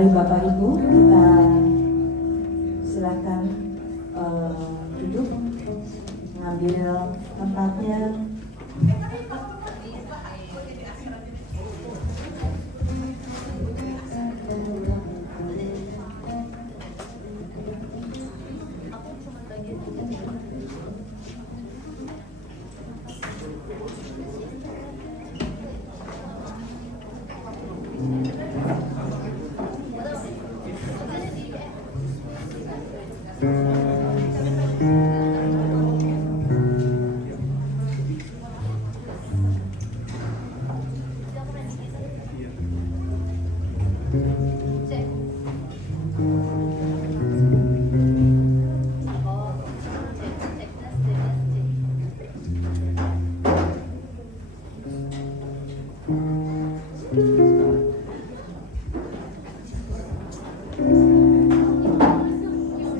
Mari Bapak Ibu kita silakan duduk, mengambil tempatnya.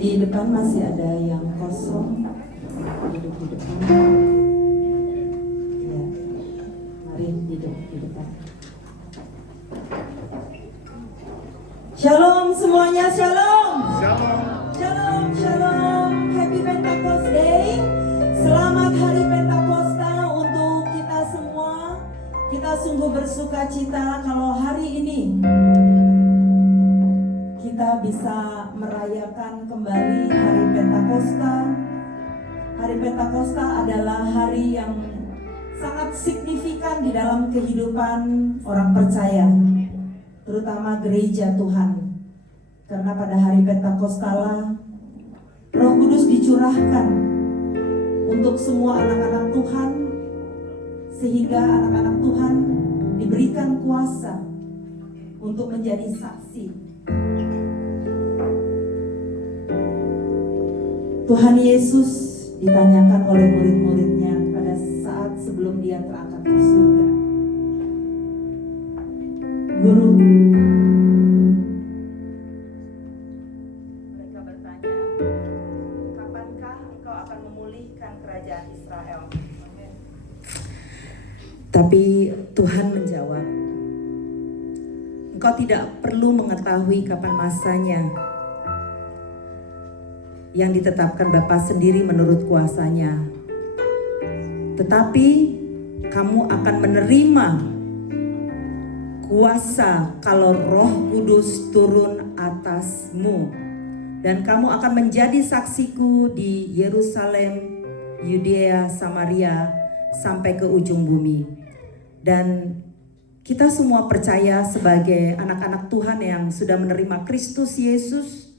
Di depan masih ada yang kosong, duduk di depan. Ya, mari duduk di depan. Shalom semuanya, shalom. Shalom. Shalom, shalom. Happy Pentecost Day. Selamat Hari Pentakosta untuk kita semua. Kita sungguh bersuka cita kalau hari ini kita bisa merayakan kembali Hari Pentakosta. Hari Pentakosta adalah hari yang sangat signifikan di dalam kehidupan orang percaya, terutama gereja Tuhan. Karena pada hari Pentakosta lah Roh Kudus dicurahkan untuk semua anak-anak Tuhan, sehingga anak-anak Tuhan diberikan kuasa untuk menjadi saksi. Tuhan Yesus ditanyakan oleh murid-muridnya pada saat sebelum dia terangkat ke surga. Guru, mereka bertanya, kapankah engkau akan memulihkan kerajaan Israel? Tapi Tuhan menjawab, engkau tidak perlu mengetahui kapan masanya yang ditetapkan Bapa sendiri menurut kuasanya. Tetapi kamu akan menerima kuasa kalau Roh Kudus turun atasmu. Dan kamu akan menjadi saksiku di Yerusalem, Yudea, Samaria, sampai ke ujung bumi. Dan kita semua percaya sebagai anak-anak Tuhan yang sudah menerima Kristus Yesus,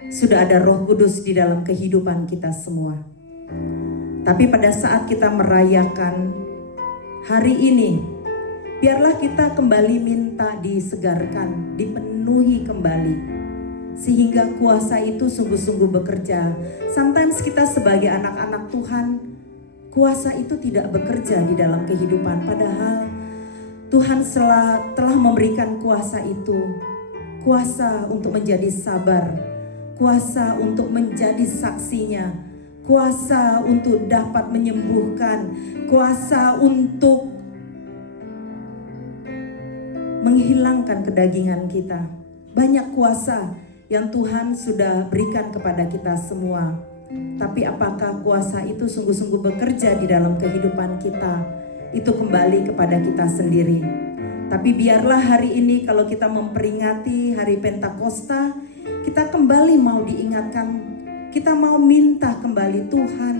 sudah ada Roh Kudus di dalam kehidupan kita semua. Tapi pada saat kita merayakan hari ini, biarlah kita kembali minta disegarkan, dipenuhi kembali, sehingga kuasa itu sungguh-sungguh bekerja. Sometimes kita sebagai anak-anak Tuhan, kuasa itu tidak bekerja di dalam kehidupan, padahal Tuhan telah memberikan kuasa itu, kuasa untuk menjadi sabar, kuasa untuk menjadi saksinya, kuasa untuk dapat menyembuhkan, kuasa untuk menghilangkan kedagingan kita. Banyak kuasa yang Tuhan sudah berikan kepada kita semua. Tapi apakah kuasa itu sungguh-sungguh bekerja di dalam kehidupan kita? Itu kembali kepada kita sendiri. Tapi biarlah hari ini kalau kita memperingati Hari Pentakosta, kita kembali mau diingatkan, kita mau minta kembali, Tuhan,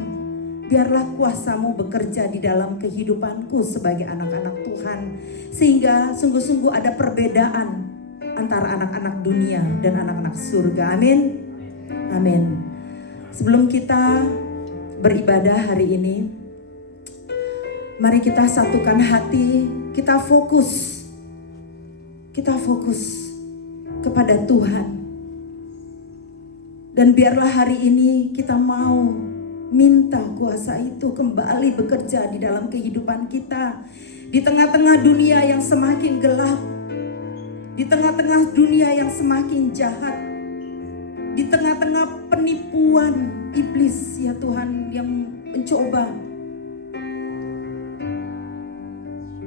biarlah kuasa-Mu bekerja di dalam kehidupanku sebagai anak-anak Tuhan, sehingga sungguh-sungguh ada perbedaan antara anak-anak dunia dan anak-anak surga. Amin. Amin. Sebelum kita beribadah hari ini, mari kita satukan hati, kita fokus kepada Tuhan. Dan biarlah hari ini kita mau minta kuasa itu kembali bekerja di dalam kehidupan kita. Di tengah-tengah dunia yang semakin gelap, di tengah-tengah dunia yang semakin jahat, di tengah-tengah penipuan iblis ya Tuhan yang mencoba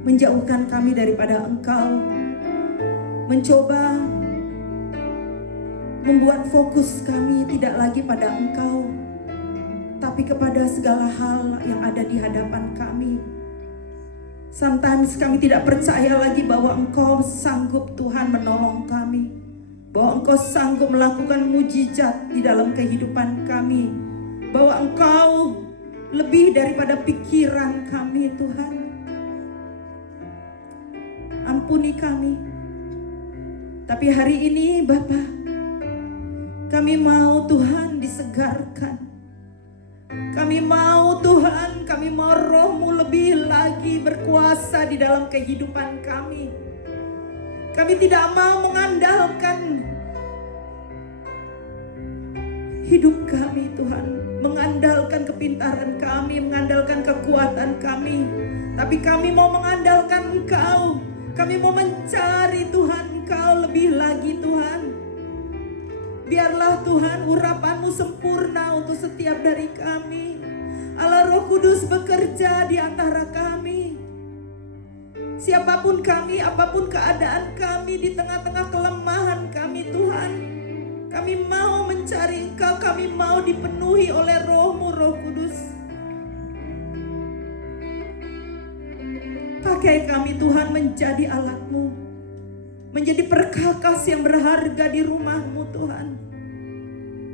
menjauhkan kami daripada Engkau, mencoba membuat fokus kami tidak lagi pada Engkau, tapi kepada segala hal yang ada di hadapan kami. Sometimes kami tidak percaya lagi bahwa Engkau sanggup Tuhan menolong kami, bahwa Engkau sanggup melakukan mujizat di dalam kehidupan kami, bahwa Engkau lebih daripada pikiran kami Tuhan. Ampuni kami. Tapi hari ini Bapa, kami mau Tuhan disegarkan. Kami mau Tuhan, kami mau Roh-Mu lebih lagi berkuasa di dalam kehidupan kami. Kami tidak mau mengandalkan hidup kami Tuhan, mengandalkan kepintaran kami, mengandalkan kekuatan kami. Tapi kami mau mengandalkan Engkau. Kami mau mencari Tuhan Engkau lebih lagi Tuhan. Biarlah Tuhan urapan-Mu sempurna untuk setiap dari kami. Allah Roh Kudus bekerja di antara kami. Siapapun kami, apapun keadaan kami, di tengah-tengah kelemahan kami Tuhan, kami mau mencari Engkau, kami mau dipenuhi oleh Roh-Mu, Roh Kudus. Pakai kami Tuhan menjadi alat-Mu, menjadi perkakas yang berharga di rumah-Mu Tuhan.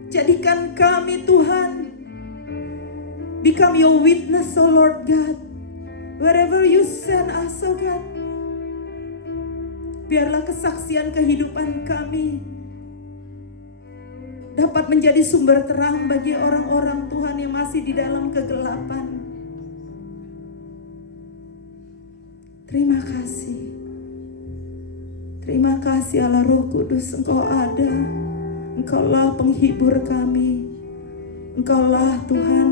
Jadikan kami Tuhan, become your witness, oh Lord God. Wherever you send us, oh God. Biarlah kesaksian kehidupan kami dapat menjadi sumber terang bagi orang-orang Tuhan yang masih di dalam kegelapan. Terima kasih. Terima kasih Allah Roh Kudus, Engkau ada. Engkaulah penghibur kami. Engkaulah Tuhan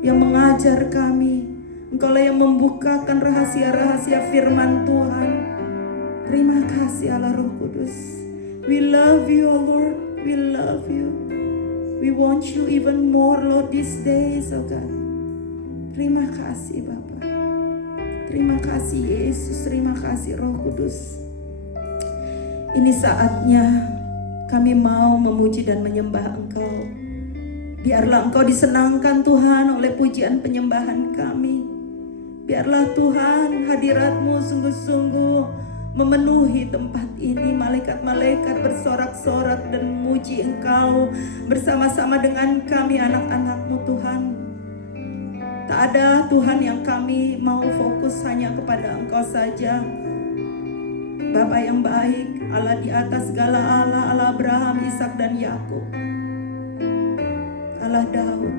yang mengajar kami. Engkaulah yang membukakan rahasia-rahasia firman Tuhan. Terima kasih Allah Roh Kudus. We love you, oh Lord. We love you. We want you even more, Lord, these days, oh God. Terima kasih Bapa. Terima kasih Yesus. Terima kasih Roh Kudus. Ini saatnya kami mau memuji dan menyembah Engkau. Biarlah Engkau disenangkan Tuhan oleh pujian penyembahan kami. Biarlah Tuhan hadirat-Mu sungguh-sungguh memenuhi tempat ini. Malaikat-malaikat bersorak-sorak dan memuji Engkau bersama-sama dengan kami anak-anak-Mu Tuhan. Tak ada Tuhan yang kami mau fokus hanya kepada Engkau saja. Bapa yang baik, Allah di atas segala Allah, Allah Abraham, Ishak dan Yakub, Allah Daud.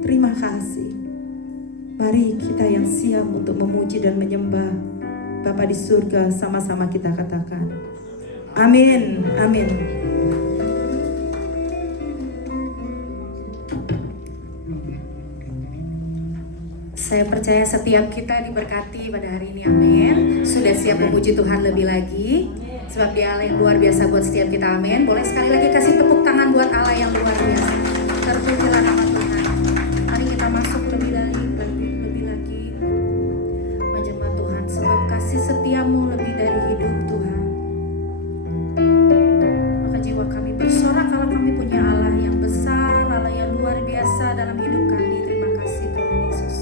Terima kasih. Mari kita yang siap untuk memuji dan menyembah Bapa di surga, sama-sama kita katakan amin, amin. Saya percaya setiap kita diberkati pada hari ini, amin. Sudah siap memuji Tuhan lebih lagi, sebab Dia Allah yang luar biasa buat setiap kita, amin. Boleh sekali lagi kasih tepuk tangan buat Allah yang luar biasa. Terpujilah nama Tuhan. Mari kita masuk lebih lagi menjemput Tuhan, sebab kasih setia-Mu lebih dari hidup Tuhan. Maka jiwa kami bersorak kalau kami punya Allah yang besar, Allah yang luar biasa dalam hidup kami. Terima kasih Tuhan Yesus.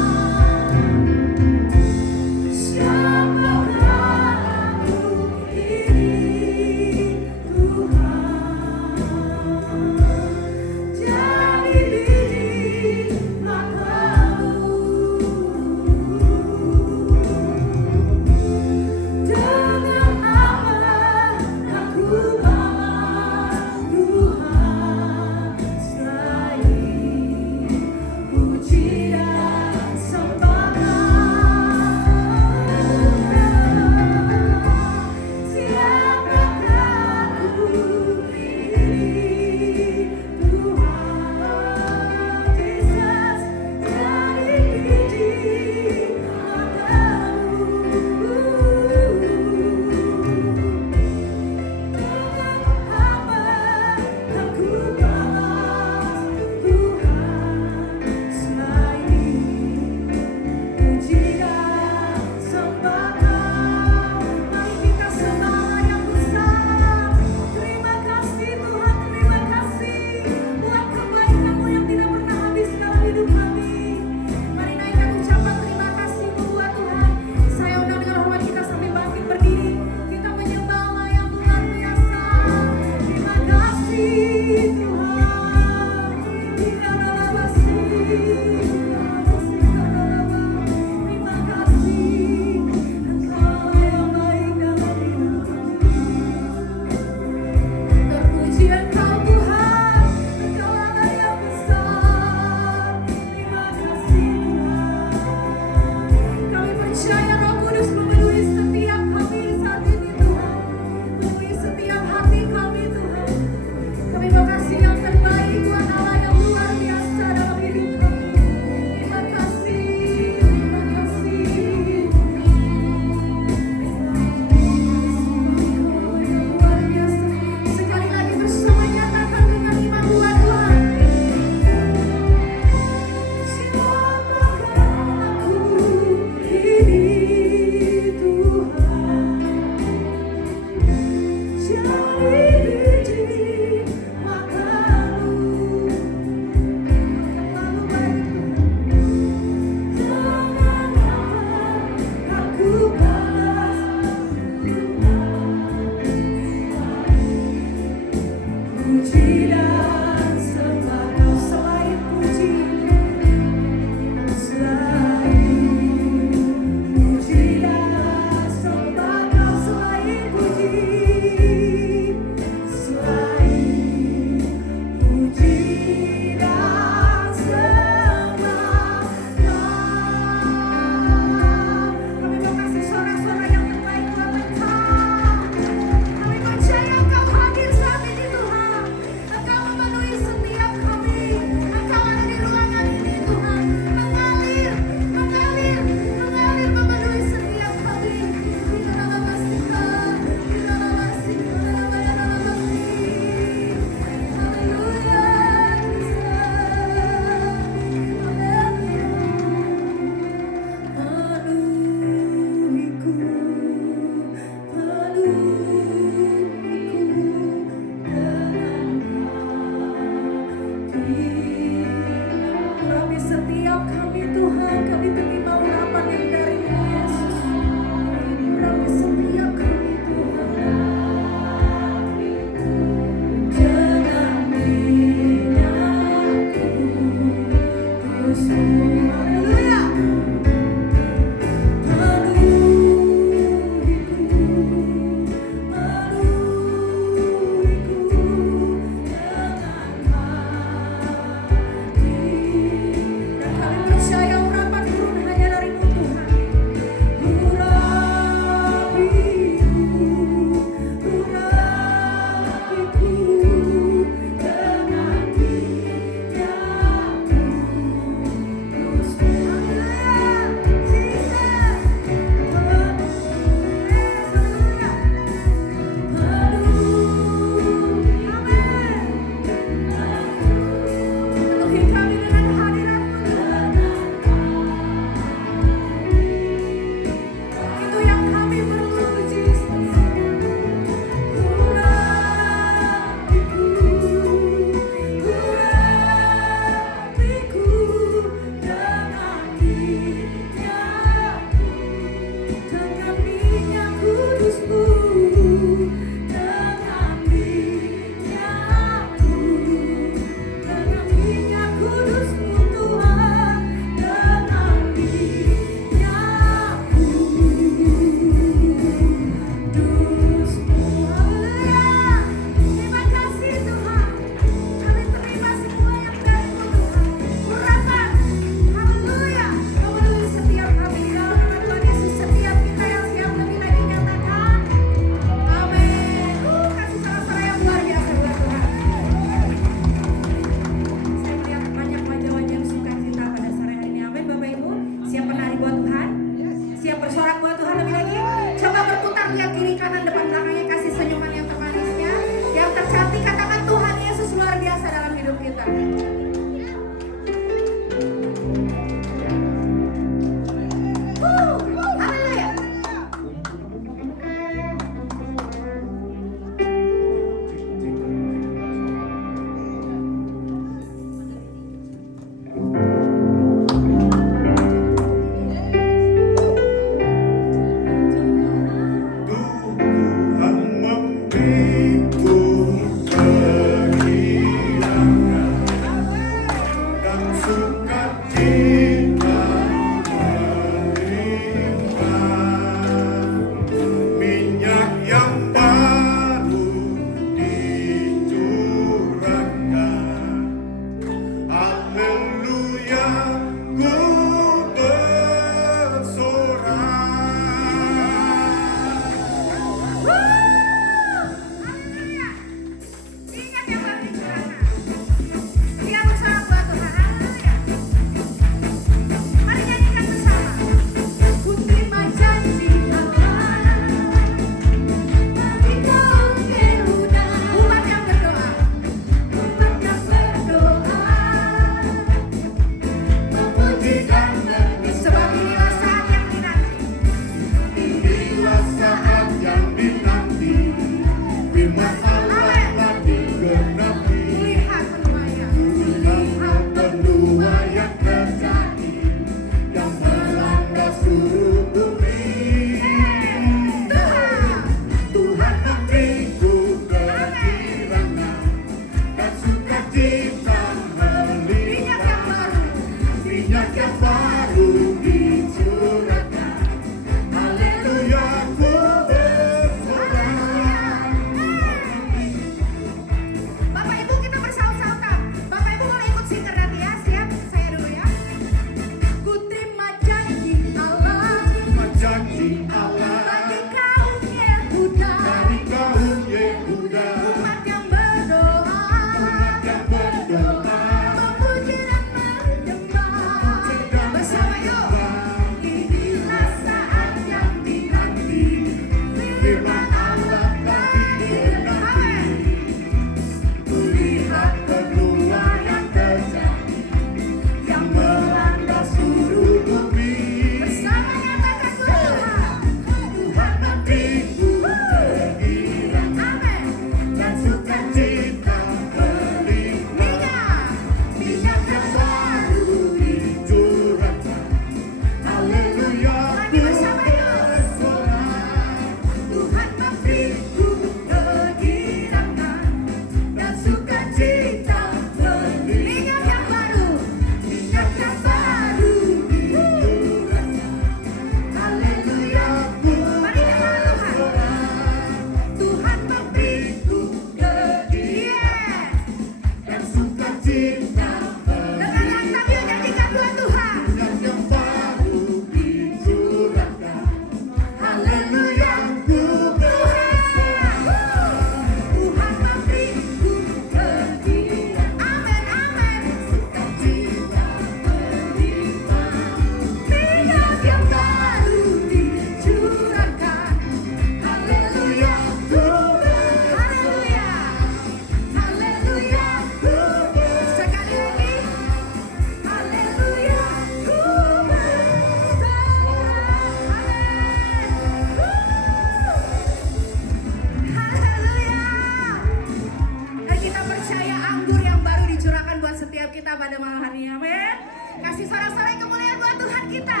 buat setiap kita pada malam hari ini, amin. Kasih sorak-sorai kemuliaan buat Tuhan kita.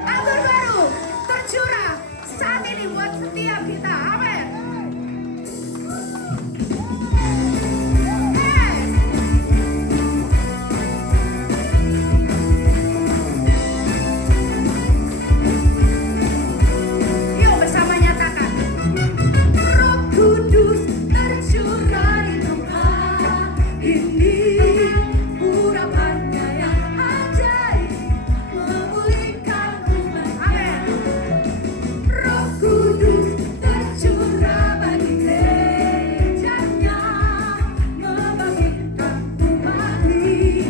Atur baru tercurah saat ini buat setiap kita, amin. Yuk bersama nyatakan. Roh Kudus tercurah di tempat ini, urapannya yang ajaib memulihkan umat. Amin. Roh Kudus tercurah bagi gerejanya, membangkitkan umat ini.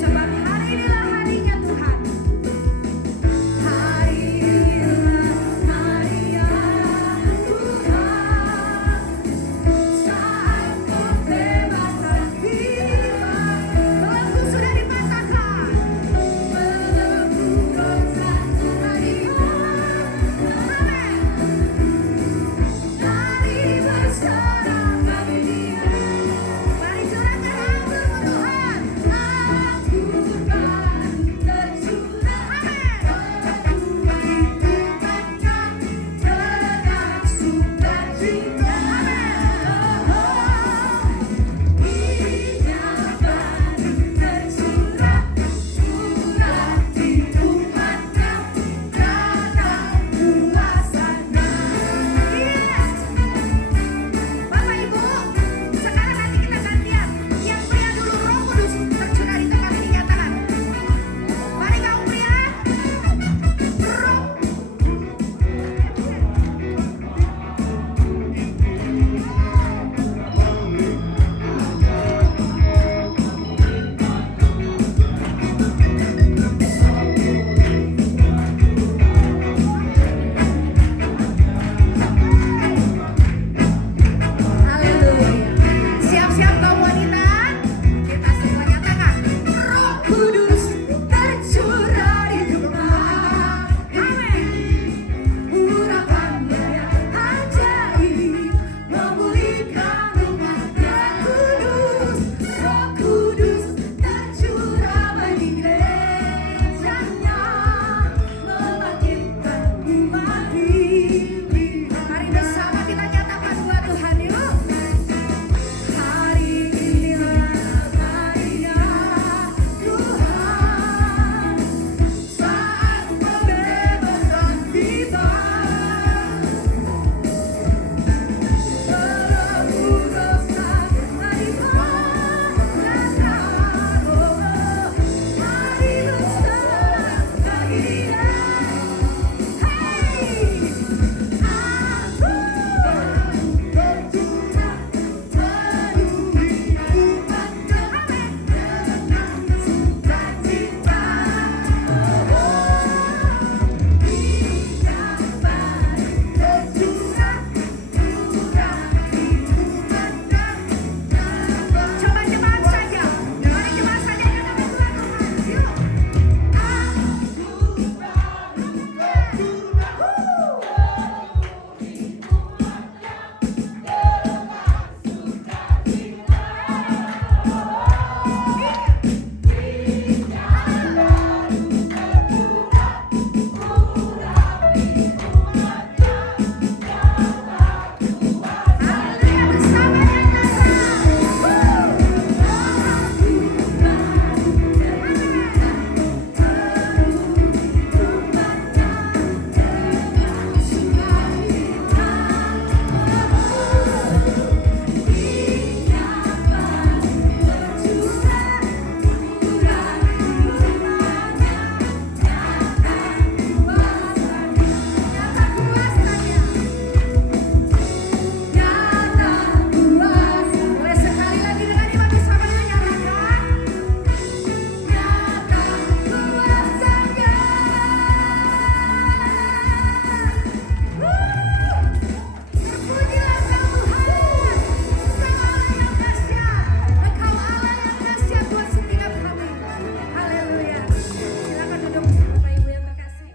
Sebab hari inilah harinya Tuhan. Hari inilah harinya Tuhan, saat pembebasan tiba. Belenggu sudah dipatahkan, belenggu dosa telah dipatahkan. Mari bersorak bagi Dia, mari curahkan hatimu Tuhan. Al-Quran tercurah, dengan sukacita. Injil baru tercurah, surat di umatnya, datang kuasanya. Yes. Bapak Ibu, sekarang nanti kita gantian. Yang pria dulu Roh Kudus tercurah di tempat ini, nyatakan. Mari kaum pria. Roh. Haleluya. Siap-siap kaum wanita. Kita semua nyatakan. Roh Kudus tercurah di tempat. Amin. Urapannya yang ajaib memulihkan umatnya. Kudus, Roh Kudus tercurah bagi gerejanya, membangkitkan umat ini. Mari bersama kita nyatakan buat Tuhan yuk. Hari inilah harinya Tuhan, saat pembebasan tiba. Belenggu dosa telah dipatahkan. Mari bersorak bagi Dia. Hey, coba jemaat saja, mari jemaat saja nyatakan buat Tuhan. Yuk. Haleluya, bersama boleh sekali lagi dengan iman bersama nyatakan. Nyata kuasanya. Terpujilah Kau Tuhan, Sang Allah yang dahsyat. Engkau Allah yang dahsyat buat setiap kami. Haleluya. Silakan duduk Bapak Ibu yang terkasih.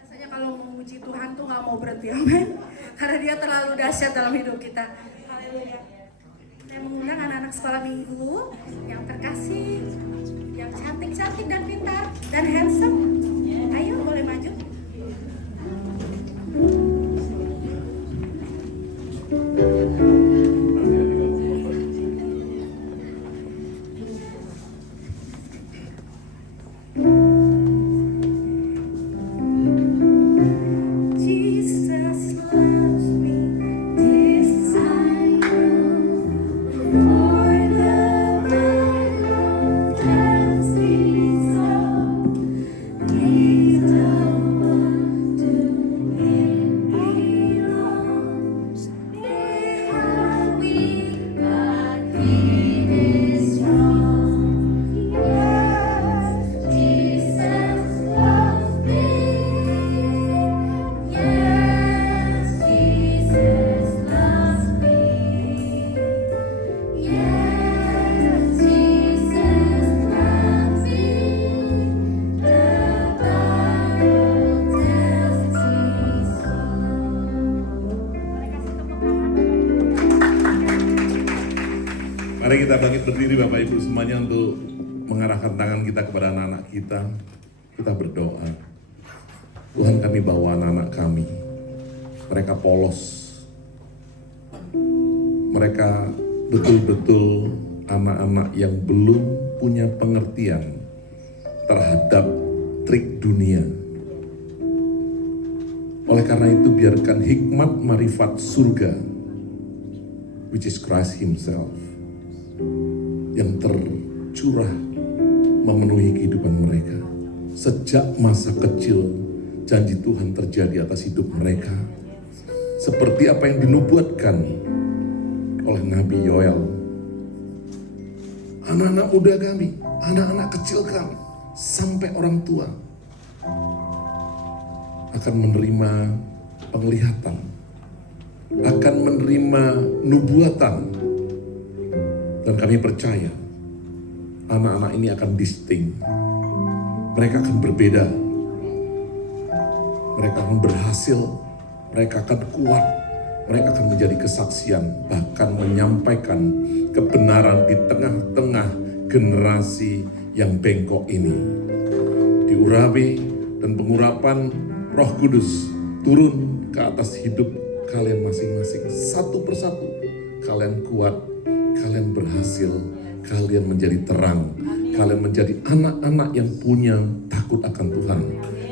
Rasanya kalau memuji Tuhan tuh nggak mau berhenti, amin. Karena Dia terlalu dahsyat dalam hidup kita. Haleluya. Saya mengundang anak-anak sekolah minggu yang terkasih, yang cantik-cantik dan pintar dan handsome. Ayo boleh maju. Jesus loves me, this I know, for the Bible tells me so. He's the one to him belongs. They are weak, but he is strong. Yes, Jesus loves me. Yes, Jesus loves me. Yes, Jesus loves me. The Bible tells me so. Mari kita bangkit berdiri Bapak Ibu semuanya untuk mengarahkan tangan kita kepada anak-anak kita. Kita berdoa. Tuhan, kami bawa anak-anak kami. Mereka polos. Mereka betul-betul anak-anak yang belum punya pengertian terhadap trik dunia. Oleh karena itu biarkan hikmat marifat surga, which is Christ Himself, yang tercurah memenuhi kehidupan mereka. Sejak masa kecil, janji Tuhan terjadi atas hidup mereka. Seperti apa yang dinubuatkan oleh Nabi Yoel. Anak-anak muda kami, anak-anak kecil kami, sampai orang tua akan menerima penglihatan, akan menerima nubuatan. Dan kami percaya anak-anak ini akan distinct. Mereka akan berbeda. Mereka akan berhasil. Mereka akan kuat. Mereka akan menjadi kesaksian. Bahkan menyampaikan kebenaran di tengah-tengah generasi yang bengkok ini. Diurapi dan pengurapan Roh Kudus turun ke atas hidup kalian masing-masing. Satu persatu kalian kuat. Kalian berhasil, kalian menjadi terang, kalian menjadi anak-anak yang punya takut akan Tuhan.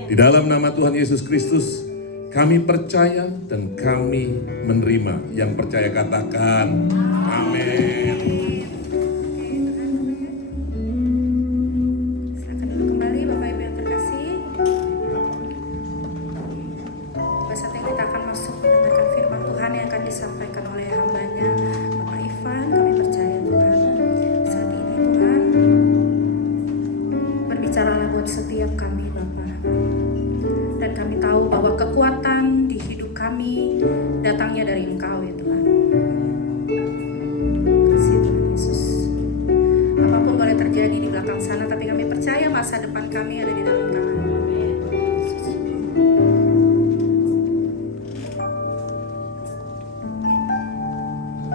Di dalam nama Tuhan Yesus Kristus, kami percaya dan kami menerima. Yang percaya katakan, amin. Silakan duduk kembali Bapak Ibu yang terkasih. Pada saat ini kita akan masuk mendengarkan firman Tuhan yang akan disampaikan oleh hambanya Bapak Ivan. Kami percaya Tuhan, saat ini Tuhan berbicaralah buat setiap kami Bapak. Dan kami tahu bahwa kekuatan di hidup kami datangnya dari Engkau ya Tuhan. Kasih Tuhan Yesus. Apapun boleh terjadi di belakang sana, tapi kami percaya masa depan kami ada di dalam tangan.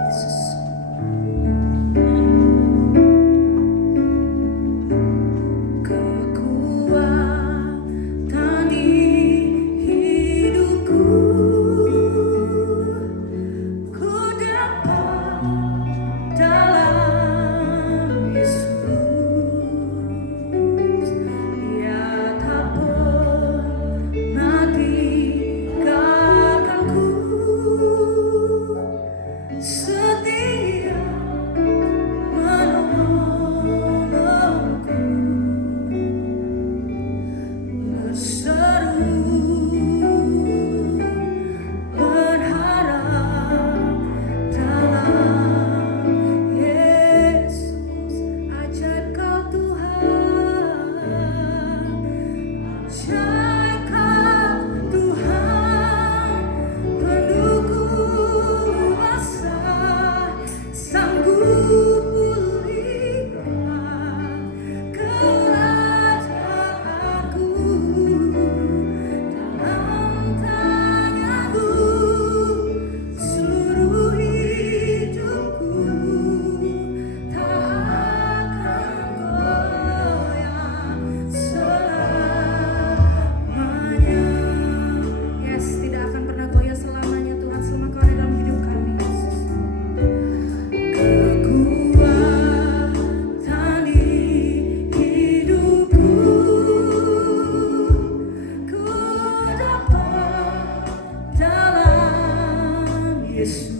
Yesus. Kekuatan di hidupku, ku dapat dalam Yesus. Yesus,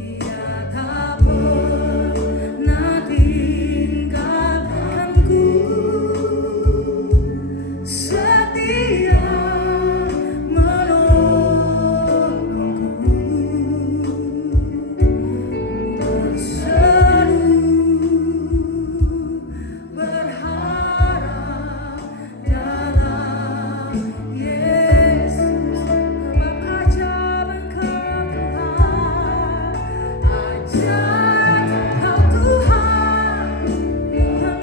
Dia tak pernah tinggalkanku, setia menolongku, berseru berharap dalam Yesus. Ajar Engkau Tuhan, ajar Engkau Tuhan,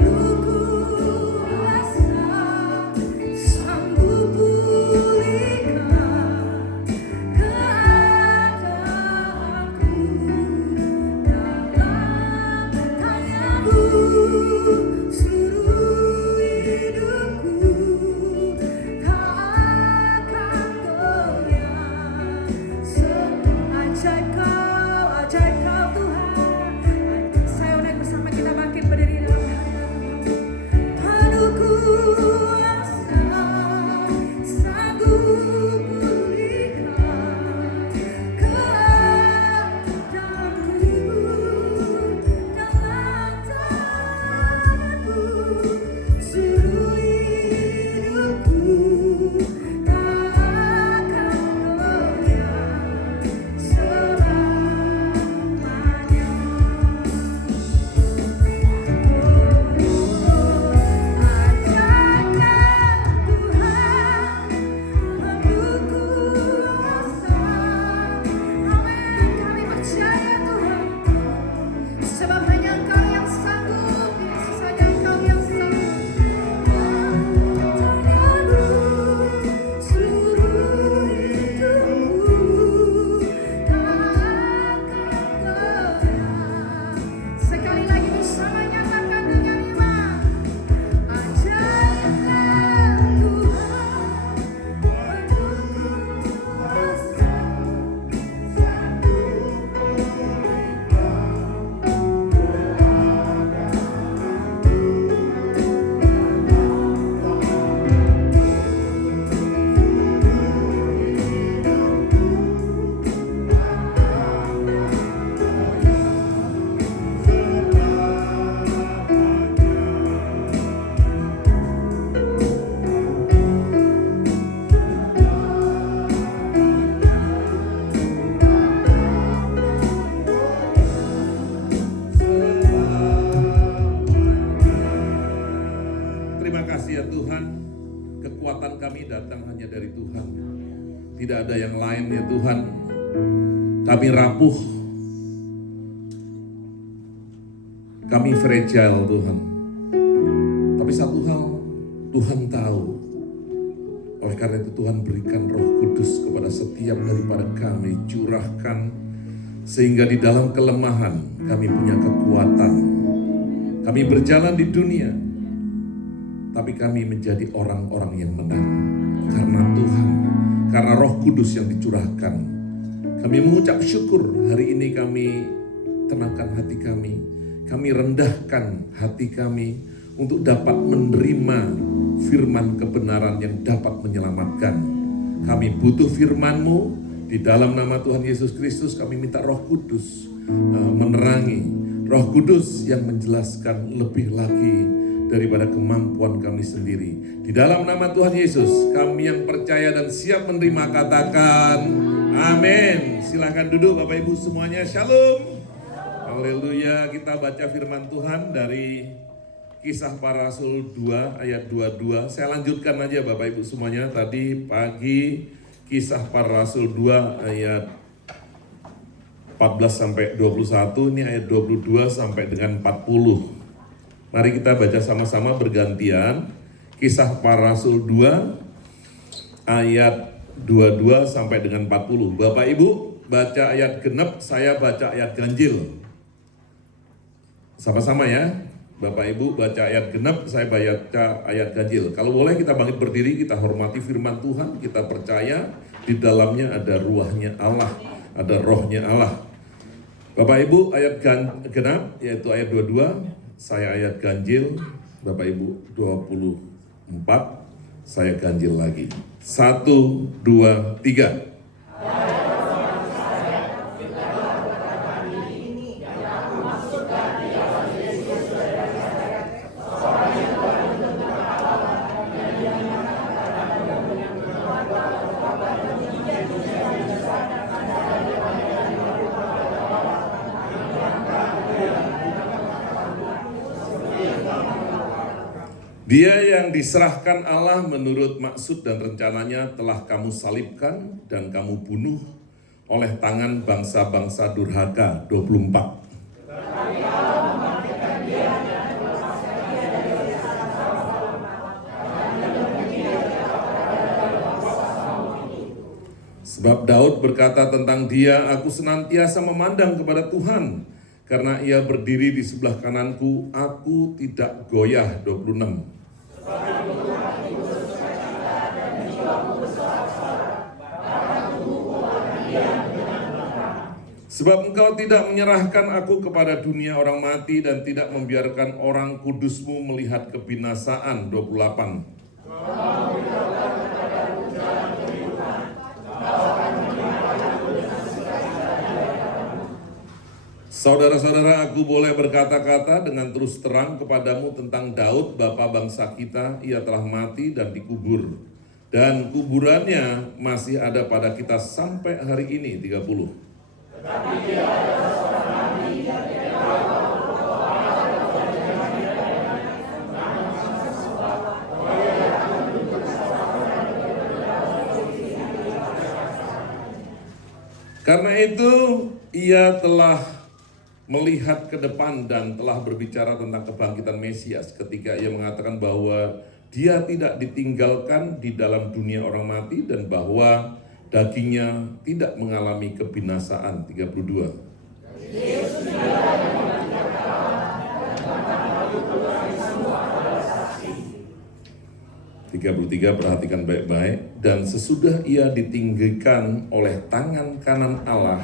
pendukku asa, sanggup pulihkan keadaanku, dalam tangan-Mu seluruh hidupku tak akan goyah. Ajaib Kau Tuhan. Saya naik bersama, kita bangkit berdiri dalam penuh kuasa, sanggup pulihkan keadaanku, dalam tangan-Mu seluruh hidupku tak akan goyah selamanya. Sebab hanya Engkau yang sanggup, Yesus, hanya Engkau yang sanggup. Tangan-Mu seluruh hidupku tak akan goyah. Sekali lagi bersama nyatakan dengan iman. Ajaiblah Tuhan, pendukku kuasa, Terima kasih ya Tuhan, kekuatan kami datang hanya dari Tuhan. Tidak ada yang lain ya Tuhan. Kami rapuh, kami fragile Tuhan. Tapi satu hal, Tuhan tahu. Oleh karena itu Tuhan berikan Roh Kudus kepada setiap daripada kami, curahkan sehingga di dalam kelemahan kami punya kekuatan. Kami berjalan di dunia, tapi kami menjadi orang-orang yang menang karena Tuhan, karena Roh Kudus yang dicurahkan. Kami mengucap syukur hari ini, kami tenangkan hati kami rendahkan hati kami untuk dapat menerima firman kebenaran yang dapat menyelamatkan. Kami butuh firman-Mu, di dalam nama Tuhan Yesus Kristus kami minta Roh Kudus menerangi, Roh Kudus yang menjelaskan lebih lagi daripada kemampuan kami sendiri. Di dalam nama Tuhan Yesus, kami yang percaya dan siap menerima katakan amin. Silakan duduk Bapak Ibu semuanya, shalom. Haleluya. Kita baca firman Tuhan dari Kisah Para Rasul 2 ayat 22. Saya lanjutkan aja Bapak Ibu semuanya. Tadi pagi Kisah Para Rasul 2 ayat 14 sampai 21, ini ayat 22 sampai dengan 40. Mari kita baca sama-sama bergantian. Kisah Para Rasul 2 ayat 22 sampai dengan 40. Bapak Ibu baca ayat genep, saya baca ayat ganjil. Sama-sama ya. Bapak Ibu baca ayat genep, saya baca ayat ganjil. Kalau boleh kita bangkit berdiri, kita hormati firman Tuhan, kita percaya di dalamnya ada ruahnya Allah, ada rohnya Allah. Bapak Ibu ayat genap yaitu ayat 22, saya ayat ganjil, Bapak Ibu 24, saya ganjil lagi. 1, 2, 3. Dia yang diserahkan Allah menurut maksud dan rencananya telah kamu salibkan dan kamu bunuh oleh tangan bangsa-bangsa durhaka. 24. Sebab Daud berkata tentang dia, aku senantiasa memandang kepada Tuhan, karena ia berdiri di sebelah kananku, aku tidak goyah. 26. Sebab engkau tidak menyerahkan aku kepada dunia orang mati dan tidak membiarkan orang kudusmu melihat kebinasaan. 28. Saudara-saudara, aku boleh berkata-kata dengan terus terang kepadamu tentang Daud, bapa bangsa kita. Ia telah mati dan dikubur, dan kuburannya masih ada pada kita sampai hari ini. 30. Tetapi dia adalah seorang nabi yang tidak tahu karena itu ia telah melihat ke depan dan telah berbicara tentang kebangkitan Mesias ketika ia mengatakan bahwa dia tidak ditinggalkan di dalam dunia orang mati dan bahwa dagingnya tidak mengalami kebinasaan. 32. 33, perhatikan baik-baik. Dan sesudah ia ditinggikan oleh tangan kanan Allah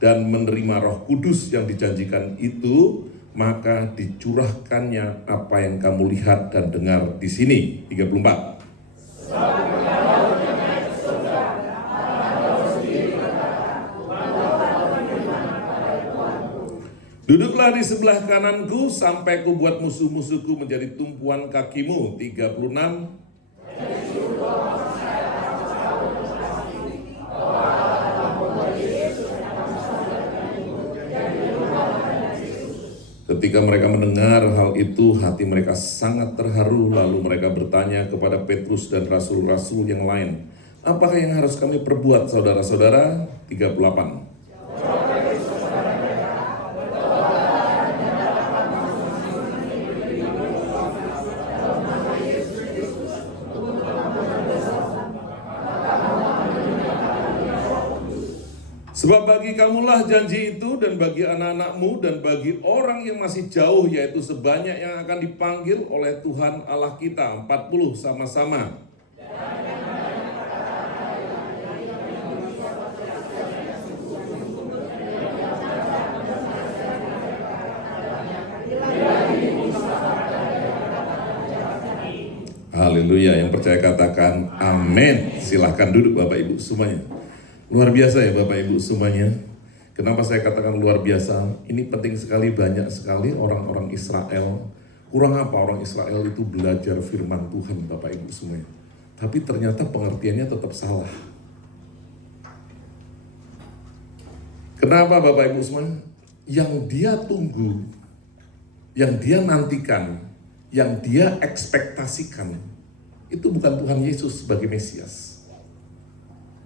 dan menerima Roh Kudus yang dijanjikan itu, maka dicurahkannya apa yang kamu lihat dan dengar di sini. 34. Duduklah di sebelah kananku sampai ku buat musuh-musuhku menjadi tumpuan kakimu. 36. Ketika mereka mendengar hal itu, hati mereka sangat terharu. Lalu mereka bertanya kepada Petrus dan rasul-rasul yang lain, apakah yang harus kami perbuat, saudara-saudara? 38. Sebab bagi kamulah janji itu, dan bagi anak-anakmu, dan bagi orang yang masih jauh, yaitu sebanyak yang akan dipanggil oleh Tuhan Allah kita. 40 sama-sama. Haleluya, yang percaya katakan amin. Silahkan duduk Bapak Ibu semuanya. Luar biasa ya Bapak Ibu semuanya. Kenapa saya katakan luar biasa? Ini penting sekali, banyak sekali orang-orang Israel. Kurang apa orang Israel itu belajar firman Tuhan Bapak Ibu semuanya. Tapi ternyata pengertiannya tetap salah. Kenapa Bapak Ibu semuanya? Yang dia tunggu, yang dia nantikan, yang dia ekspektasikan, itu bukan Tuhan Yesus sebagai Mesias.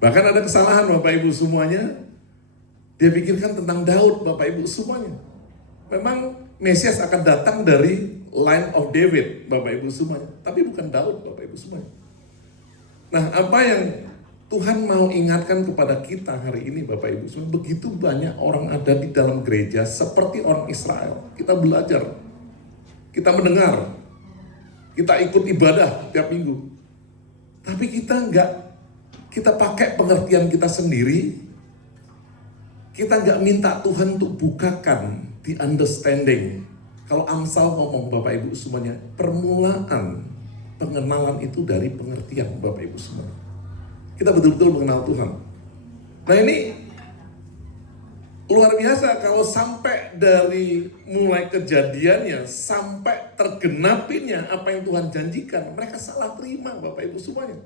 Bahkan ada kesalahan Bapak Ibu semuanya. Dia pikirkan tentang Daud Bapak Ibu semuanya. Memang Mesias akan datang dari line of David Bapak Ibu semuanya. Tapi bukan Daud Bapak Ibu semuanya. Nah, apa yang Tuhan mau ingatkan kepada kita hari ini Bapak Ibu semuanya. Begitu banyak orang ada di dalam gereja seperti orang Israel. Kita belajar, kita mendengar, kita ikut ibadah tiap minggu. Tapi kita pakai pengertian kita sendiri, kita nggak minta Tuhan untuk bukakan the understanding. Kalau Amsal ngomong Bapak Ibu semuanya, permulaan pengenalan itu dari pengertian Bapak Ibu semuanya. Kita betul-betul mengenal Tuhan. Nah ini luar biasa kalau sampai dari mulai kejadiannya sampai tergenapinya apa yang Tuhan janjikan, mereka salah terima Bapak Ibu semuanya.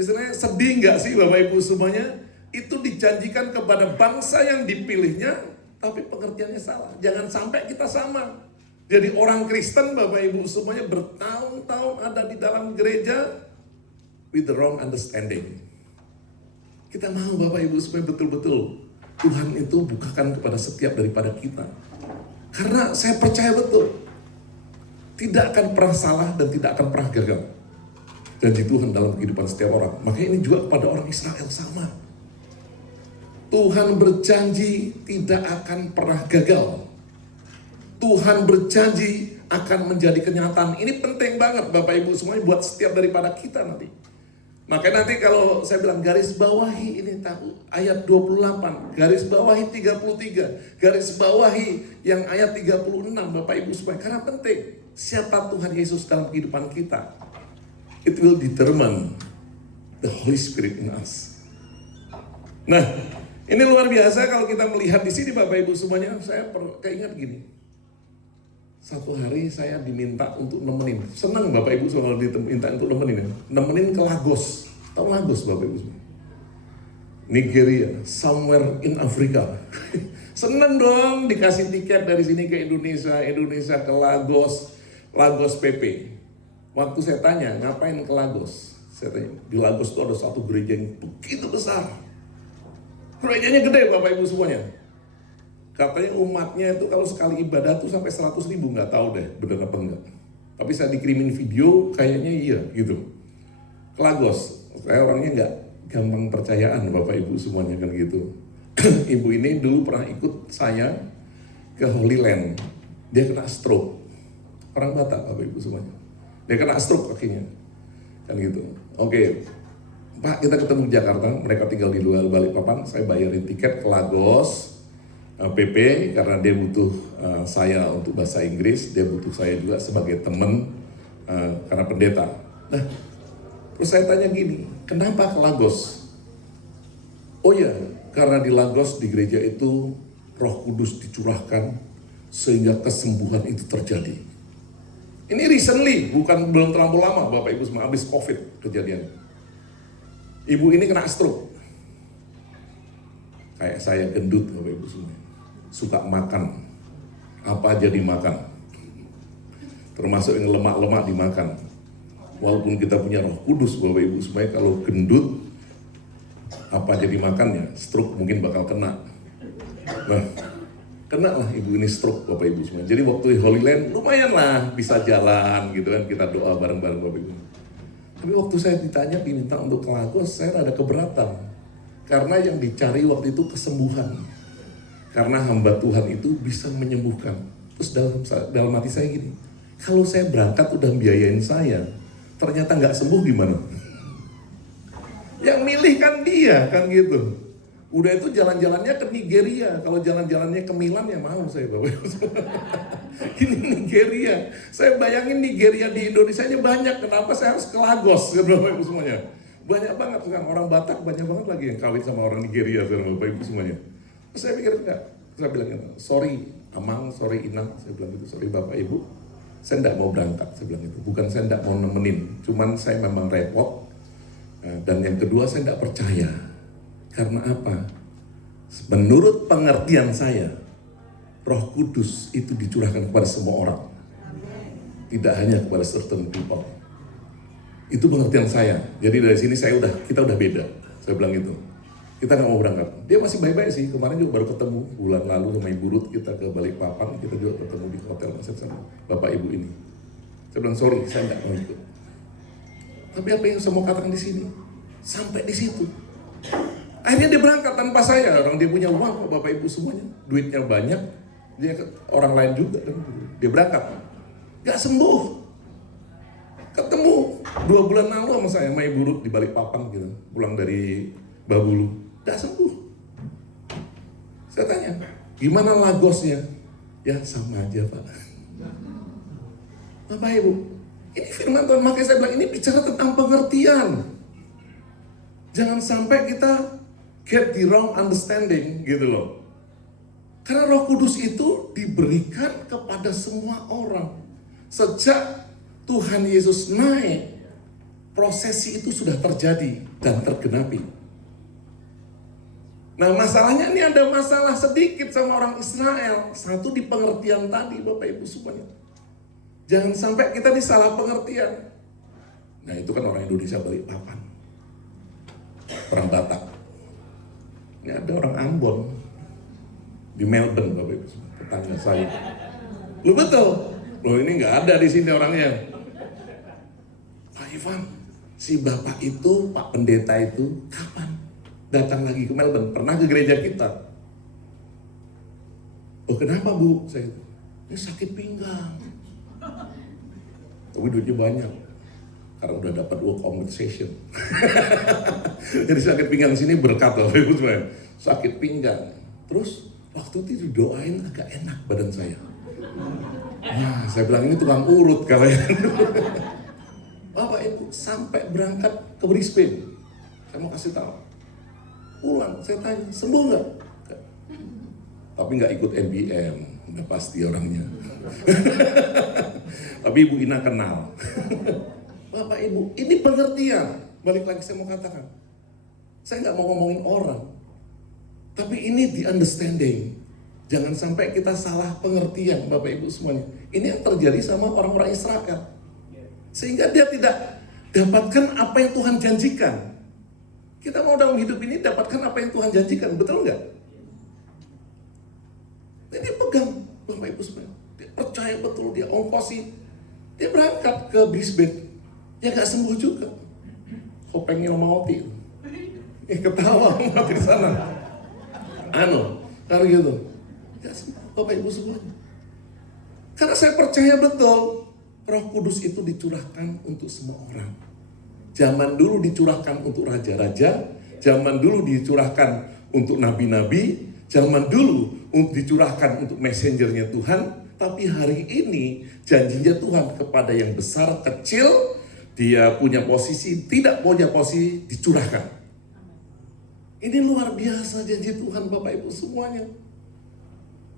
Istilahnya sedih nggak sih Bapak Ibu semuanya? Itu dijanjikan kepada bangsa yang dipilihnya, tapi pengertiannya salah. Jangan sampai kita sama. Jadi orang Kristen Bapak Ibu semuanya bertahun-tahun ada di dalam gereja with the wrong understanding. Kita mau Bapak Ibu supaya betul-betul Tuhan itu bukakan kepada setiap daripada kita. Karena saya percaya betul, tidak akan pernah salah dan tidak akan pernah gagal janji Tuhan dalam kehidupan setiap orang. Makanya ini juga kepada orang Israel sama. Tuhan berjanji tidak akan pernah gagal. Tuhan berjanji akan menjadi kenyataan. Ini penting banget Bapak Ibu semuanya buat setiap daripada kita nanti. Makanya nanti kalau saya bilang garis bawahi ini tahu ayat 28, garis bawahi 33, garis bawahi yang ayat 36 Bapak Ibu semuanya. Karena penting siapa Tuhan Yesus dalam kehidupan kita. It will determine the Holy Spirit in us. Nah, ini luar biasa kalau kita melihat di sini Bapak Ibu semuanya. Saya keingat gini. Satu hari saya diminta untuk nemenin. Senang Bapak Ibu kalau diminta untuk nemenin. Nemenin ke Lagos. Tahu Lagos Bapak Ibu? Nigeria, somewhere in Africa. Senang dong dikasih tiket dari sini ke Indonesia, Indonesia ke Lagos, Lagos PP. Waktu saya tanya, ngapain ke Lagos? Saya tanya, di Lagos itu ada satu gereja yang begitu besar. Gerejanya gede Bapak Ibu semuanya. Katanya umatnya itu kalau sekali ibadah tuh sampai 100.000, nggak tahu deh benar apa enggak. Tapi saya dikirimin video kayaknya iya gitu. Ke Lagos, saya orangnya nggak gampang percayaan Bapak Ibu semuanya kan gitu. Ibu ini dulu pernah ikut saya ke Holy Land. Dia kena stroke. Orang Batak Bapak Ibu semuanya. Dia kena stroke kakinya. Kan gitu. Oke. Pak, kita ketemu di Jakarta, mereka tinggal di luar Balikpapan, saya bayarin tiket ke Lagos PP karena dia butuh saya untuk bahasa Inggris, dia butuh saya juga sebagai teman karena pendeta. Nah, terus saya tanya gini, kenapa ke Lagos? Oh ya, karena di Lagos di gereja itu Roh Kudus dicurahkan sehingga kesembuhan itu terjadi. Ini recently, belum terlalu lama Bapak Ibu semua, habis COVID kejadian. Ibu ini kena stroke. Kayak saya gendut Bapak Ibu semua. Suka makan, apa aja dimakan, termasuk yang lemak-lemak dimakan. Walaupun kita punya Roh Kudus Bapak Ibu semuanya, kalau gendut apa aja dimakannya, stroke mungkin bakal kena. Nah, kena lah ibu ini stroke Bapak Ibu semuanya. Jadi waktu di Holy Land lumayan lah bisa jalan gitu kan, kita doa bareng-bareng Bapak Ibu. Tapi waktu saya ditanya diminta untuk ke Lagos, saya ada keberatan karena yang dicari waktu itu kesembuhan. Karena hamba Tuhan itu bisa menyembuhkan. Terus dalam hati saya gini, kalau saya berangkat udah biayain saya, ternyata nggak sembuh gimana? Yang milih kan dia, kan gitu. Udah itu jalan-jalannya ke Nigeria, kalau jalan-jalannya ke Milan ya mau saya Bapak. Ini Nigeria, saya bayangin Nigeria di Indonesia nya banyak, kenapa saya harus ke Lagos Bapak Ibu semuanya? Banyak banget kan orang Batak, banyak banget lagi yang kawin sama orang Nigeria Bapak Ibu semuanya. Saya pikir enggak, saya bilang sorry Amang, sorry Inang, saya bilang gitu, sorry Bapak Ibu, saya enggak mau berangkat, saya bilang itu. Bukan saya enggak mau nemenin, cuman saya memang repot. Dan yang kedua saya enggak percaya, karena apa? Menurut pengertian saya, Roh Kudus itu dicurahkan kepada semua orang, tidak hanya kepada certain people. Itu pengertian saya. Jadi dari sini kita udah beda, saya bilang itu. Kita nggak mau berangkat. Dia masih baik-baik sih. Kemarin juga baru ketemu bulan lalu sama Ibu Ruth, kita ke Balikpapan, kita juga ketemu di hotel sama Bapak Ibu ini. Saya bilang sorry, saya nggak mau ikut. Tapi apa yang saya mau katakan di sini? Sampai di situ. Akhirnya dia berangkat tanpa saya. Orang dia punya uang, Bapak Ibu semuanya, duitnya banyak. Dia orang lain juga kan. Dia berangkat, nggak sembuh. Ketemu 2 bulan lalu sama saya, sama Ibu Ruth di Balikpapan gitu, pulang dari Babulu. Gak sembuh. Saya tanya, gimana Lagosnya? Ya sama aja Pak. Bapak Ibu, ini firman Tuhan, makanya saya bilang ini bicara tentang pengertian. Jangan sampai kita get the wrong understanding gitu loh. Karena Roh Kudus itu diberikan kepada semua orang. Sejak Tuhan Yesus naik, prosesi itu sudah terjadi dan tergenapi. Nah masalahnya ini ada masalah sedikit sama orang Israel. Satu di pengertian tadi Bapak Ibu semuanya. Jangan sampai kita disalah pengertian. Nah itu kan orang Indonesia Balikpapan, orang Batak. Ini ada orang Ambon di Melbourne, Bapak Ibu, tetangga saya. Lu betul, loh ini nggak ada di sini orangnya. Pak Ivan, si bapak itu, Pak Pendeta itu kapan datang lagi ke Melbourne? Pernah ke gereja kita? Oh kenapa Bu? Saya ini sakit pinggang. Tapi duitnya banyak karena udah dapat work compensation. Jadi sakit pinggang sini berkat Bapak Ibu semuanya. Sakit pinggang. Terus waktu itu didoain agak enak badan saya. Nah, saya bilang ini tukang urut kalian. Bapak Ibu sampai berangkat ke Brisbane. Saya mau kasih tahu. Pulang, saya tanya, sembuh nggak? Tapi nggak ikut NBM, udah pasti orangnya. Tapi Ibu Ina kenal. Bapak Ibu, ini pengertian. Balik lagi saya mau katakan. Saya nggak mau ngomongin orang. Tapi ini the understanding. Jangan sampai kita salah pengertian Bapak Ibu semuanya. Ini yang terjadi sama orang-orang Israel. Sehingga dia tidak dapatkan apa yang Tuhan janjikan. Kita mau dalam hidup ini dapatkan apa yang Tuhan janjikan, betul nggak? Jadi dia pegang Bapak Ibu semuanya. Dia percaya betul, dia ongkosi. Dia berangkat ke Brisbane. Ya nggak sembuh juga. Kopengnya mati. Ketawa mati di sana. Kalau gitu. Ya sembuh Bapak Ibu semuanya. Karena saya percaya betul Roh Kudus itu dicurahkan untuk semua orang. Zaman dulu dicurahkan untuk raja-raja, zaman dulu dicurahkan untuk nabi-nabi, zaman dulu dicurahkan untuk messengernya Tuhan, tapi hari ini janjinya Tuhan kepada yang besar, kecil, dia punya posisi, tidak punya posisi, dicurahkan. Ini luar biasa janji Tuhan Bapak Ibu semuanya.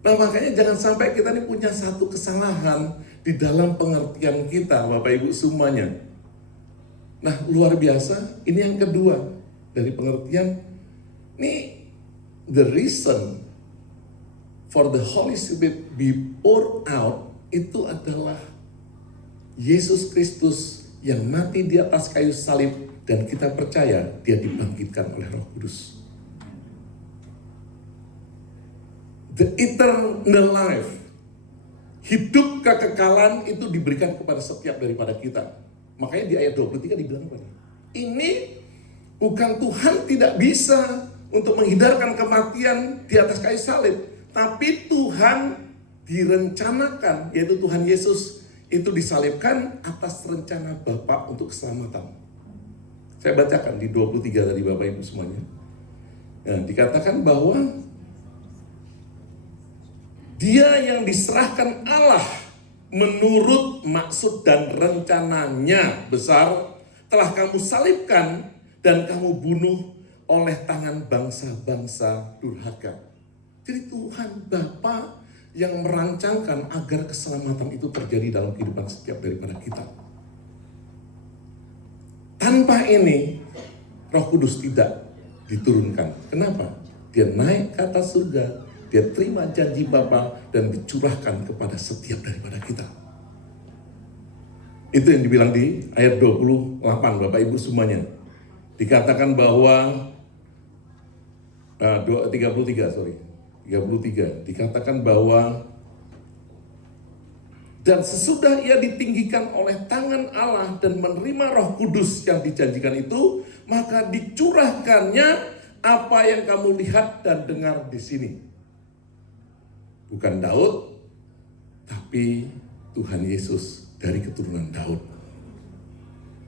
Nah makanya jangan sampai kita ini punya satu kesalahan di dalam pengertian kita Bapak Ibu semuanya. Nah luar biasa, ini yang kedua dari pengertian. Ini the reason for the Holy Spirit be poured out itu adalah Yesus Kristus yang mati di atas kayu salib dan kita percaya dia dibangkitkan oleh Roh Kudus. The eternal life, hidup kekekalan itu diberikan kepada setiap daripada kita. Makanya di ayat 23 dibilang apa? Ini bukan Tuhan tidak bisa untuk menghindarkan kematian di atas kayu salib, tapi Tuhan direncanakan, yaitu Tuhan Yesus itu disalibkan atas rencana Bapa untuk keselamatan. Saya bacakan di 23 dari Bapak Ibu semuanya. Nah, dikatakan bahwa dia yang diserahkan Allah menurut maksud dan rencananya besar telah kamu salibkan dan kamu bunuh oleh tangan bangsa-bangsa durhaka. Jadi Tuhan Bapa yang merancangkan agar keselamatan itu terjadi dalam kehidupan setiap daripada kita. Tanpa ini Roh Kudus tidak diturunkan. Kenapa? Dia naik ke atas surga, dia terima janji Bapa dan dicurahkan kepada setiap daripada kita. Itu yang dibilang di ayat 28 Bapak Ibu semuanya. Dikatakan bahwa 33 dikatakan bahwa dan sesudah ia ditinggikan oleh tangan Allah dan menerima Roh Kudus yang dijanjikan itu, maka dicurahkannya apa yang kamu lihat dan dengar di sini. Bukan Daud, tapi Tuhan Yesus dari keturunan Daud.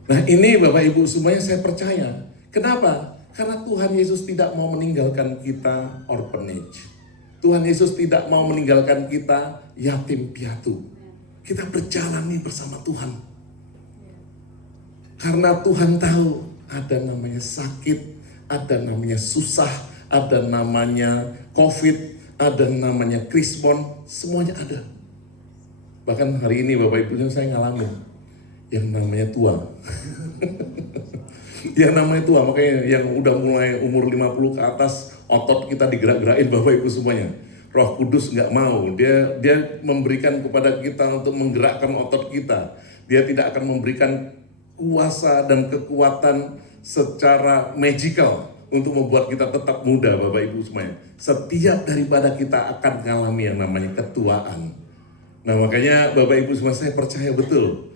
Nah ini Bapak Ibu semuanya saya percaya. Kenapa? Karena Tuhan Yesus tidak mau meninggalkan kita orphanage. Tuhan Yesus tidak mau meninggalkan kita yatim piatu. Kita berjalan nih bersama Tuhan. Karena Tuhan tahu ada namanya sakit, ada namanya susah, ada namanya COVID, ada namanya krismon, semuanya ada. Bahkan hari ini Bapak Ibu saya ngalamin yang namanya tua. Yang namanya tua, makanya yang udah mulai umur 50 ke atas, otot kita digerak-gerakin Bapak Ibu semuanya. Roh Kudus nggak mau. Dia memberikan kepada kita untuk menggerakkan otot kita. Dia tidak akan memberikan kuasa dan kekuatan secara magical untuk membuat kita tetap muda, Bapak Ibu semuanya. Setiap daripada kita akan mengalami yang namanya ketuaan. Nah, makanya Bapak Ibu semua, saya percaya betul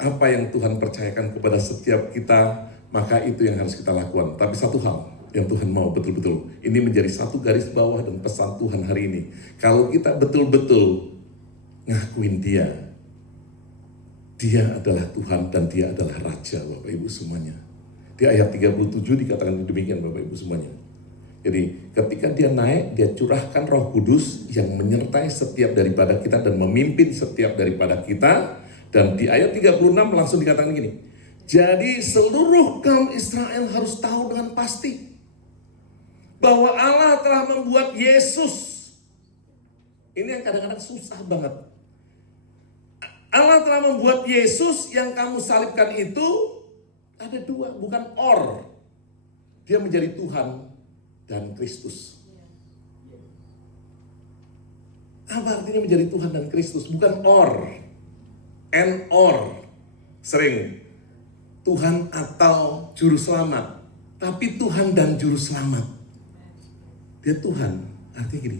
apa yang Tuhan percayakan kepada setiap kita, maka itu yang harus kita lakukan. Tapi satu hal yang Tuhan mau betul-betul, ini menjadi satu garis bawah dan pesan Tuhan hari ini. Kalau kita betul-betul ngakuin Dia adalah Tuhan dan Dia adalah Raja, Bapak Ibu semuanya. Di ayat 37 dikatakan demikian, Bapak Ibu semuanya. Jadi ketika Dia naik, Dia curahkan Roh Kudus yang menyertai setiap daripada kita dan memimpin setiap daripada kita. Dan di ayat 36 langsung dikatakan gini, jadi seluruh kaum Israel harus tahu dengan pasti bahwa Allah telah membuat Yesus. Ini yang kadang-kadang susah banget. Allah telah membuat Yesus yang kamu salibkan itu ada dua, bukan or. Dia menjadi Tuhan dan Kristus. Apa artinya menjadi Tuhan dan Kristus? Bukan or. And or. Sering. Tuhan atau juru selamat. Tapi Tuhan dan juru selamat. Dia Tuhan. Artinya gini.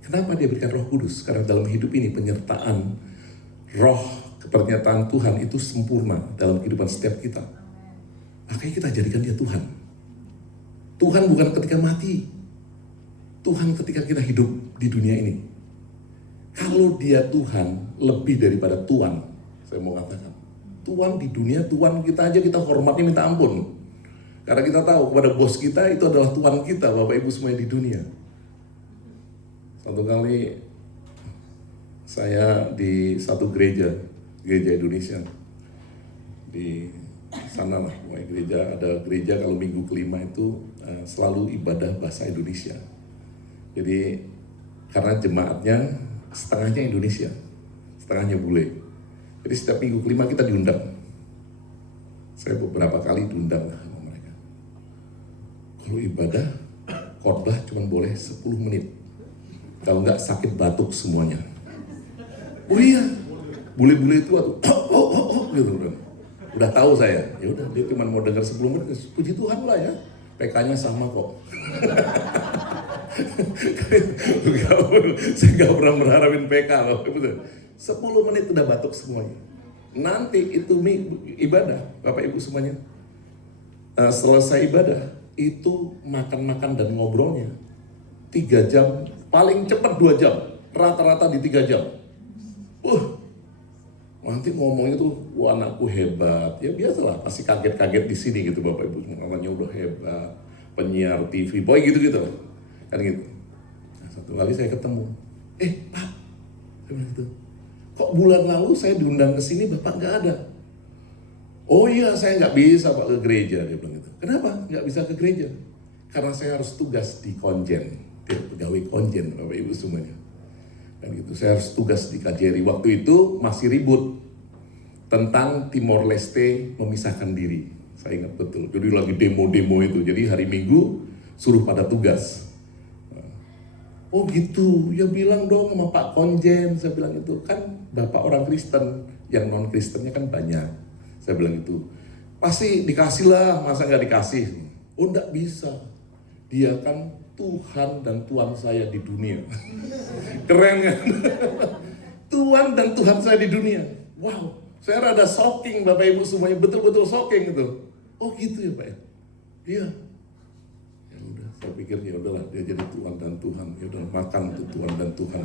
Kenapa Dia berikan Roh Kudus? Karena dalam hidup ini penyertaan Roh, pernyataan Tuhan itu sempurna dalam kehidupan setiap kita. Makanya kita jadikan Dia Tuhan. Tuhan bukan ketika mati. Tuhan ketika kita hidup di dunia ini. Kalau Dia Tuhan, lebih daripada Tuan. Saya mau katakan, Tuan di dunia, Tuan kita aja kita hormatnya minta ampun. Karena kita tahu kepada bos kita itu adalah Tuan kita, Bapak Ibu semuanya di dunia. Satu kali saya di satu gereja Indonesia. Di sana lah, ada gereja kalau minggu kelima itu selalu ibadah bahasa Indonesia. Jadi karena jemaatnya setengahnya Indonesia, setengahnya bule. Jadi setiap minggu kelima kita diundang. Saya beberapa kali diundang sama mereka. Kalau ibadah, khotbah cuma boleh 10 menit. Kalau nggak sakit batuk semuanya. Oh iya, bule-bule itu gitu udah tahu saya. Ya udah, dia cuma mau dengar 10 menit. Puji Tuhan lah ya. PK-nya sama kok. Saya nggak pernah mengharapin PK loh. 10 menit udah batuk semuanya. Nanti itu ibadah, Bapak Ibu semuanya. Selesai ibadah, itu makan-makan dan ngobrolnya 3 jam, paling cepat 2 jam, rata-rata di 3 jam. Nanti ngomongnya tuh, wah anakku hebat. Ya biasalah, pasti kaget-kaget di sini gitu Bapak Ibu. Namanya udah hebat, penyiar TV, boy gitu-gitu. Kan gitu. Nah, satu kali saya ketemu, Pak, saya bilang gitu. Kok bulan lalu saya diundang ke sini, Bapak nggak ada? Oh iya, saya nggak bisa Pak ke gereja, dia bilang gitu. Kenapa nggak bisa ke gereja? Karena saya harus tugas di konjen, pegawai konjen, Bapak Ibu semuanya. Dan gitu, saya harus tugas di KJRI. Waktu itu masih ribut tentang Timor Leste memisahkan diri. Saya ingat betul. Jadi lagi demo-demo itu. Jadi hari Minggu suruh pada tugas. Oh gitu, ya bilang dong sama Pak Konjen. Saya bilang itu, kan Bapak orang Kristen, yang non-Kristennya kan banyak. Saya bilang itu, pasti dikasih lah, masa nggak dikasih? Oh enggak bisa, Dia kan Tuhan dan Tuhan saya di dunia. Keren kan? Tuhan dan Tuhan saya di dunia. Wow, saya rada shocking Bapak Ibu semuanya, betul-betul shocking itu. Oh gitu ya Pak ya? Iya. Saya pikir ya udahlah, dia jadi Tuhan dan Tuhan, ya udah makan tuh Tuhan dan Tuhan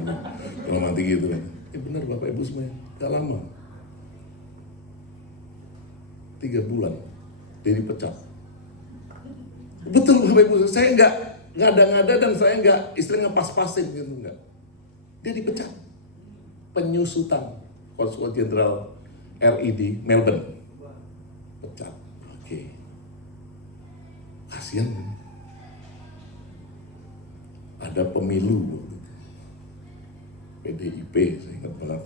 kalau mati gitu kan. Ya benar Bapak Ibu semuanya, gak lama, 3 bulan dia dipecat. Betul Bapak Ibu, saya nggak ngada-ngada dan saya nggak istilahnya pas-pasin gitu, enggak. Dia dipecat, penyusutan Konsul Jenderal RI di Melbourne, pecat. Oke, kasihan. Ada pemilu PDIP, saya ingat banget.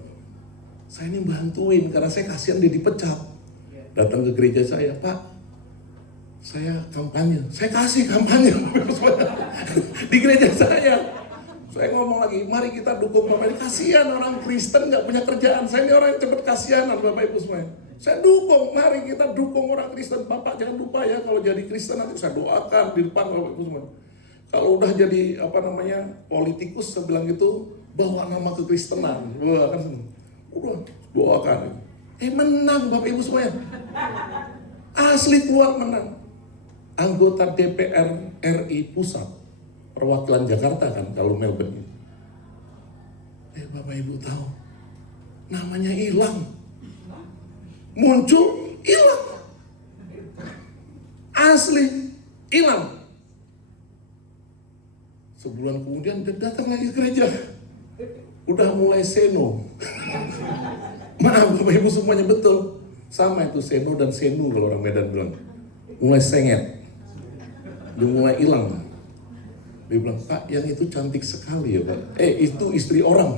Saya ini bantuin karena saya kasihan dia dipecat. Datang ke gereja saya, Pak, saya kampanye. Saya kasih kampanye di gereja saya. Saya ngomong lagi, mari kita dukung Bapak Ibu. Kasihan orang Kristen nggak punya kerjaan. Saya ini orang yang cepat kasihanan Bapak Ibu semuanya. Saya dukung, mari kita dukung orang Kristen. Bapak jangan lupa ya, kalau jadi Kristen nanti saya doakan di depan Bapak Ibu semua. Kalau udah jadi politikus, saya bilang gitu, bawa nama kekristenan. Wah kan, udah doakan. Menang Bapak Ibu semuanya. Asli keluar menang. Anggota DPR RI Pusat, perwakilan Jakarta kan kalau Melbourne. Bapak Ibu tahu, namanya hilang. Muncul, hilang. Asli, hilang. Sebulan kemudian dia datang lagi ke gereja. Udah mulai seno. Maaf Bapak Ibu semuanya, betul. Sama itu seno dan senu kalau orang Medan bilang. Mulai sengit. Dia mulai hilang. Dia bilang, Pak, yang itu cantik sekali ya Pak. Itu istri orang.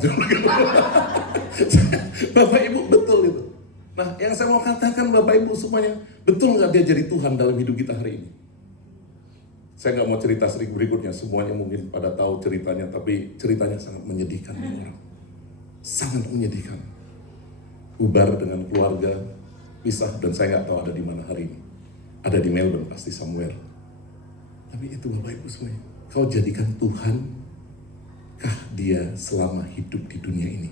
Bapak Ibu, betul itu. Nah, yang saya mau katakan Bapak Ibu semuanya, betul nggak dia jadi Tuhan dalam hidup kita hari ini? Saya nggak mau cerita sering berikutnya, semuanya mungkin pada tahu ceritanya, tapi ceritanya sangat menyedihkan orang. Sangat menyedihkan. Bubar dengan keluarga, pisah, dan saya nggak tahu ada di mana hari ini. Ada di Melbourne pasti somewhere. Tapi itu Bapak Ibu semuanya, kau jadikan Tuhan kah dia selama hidup di dunia ini?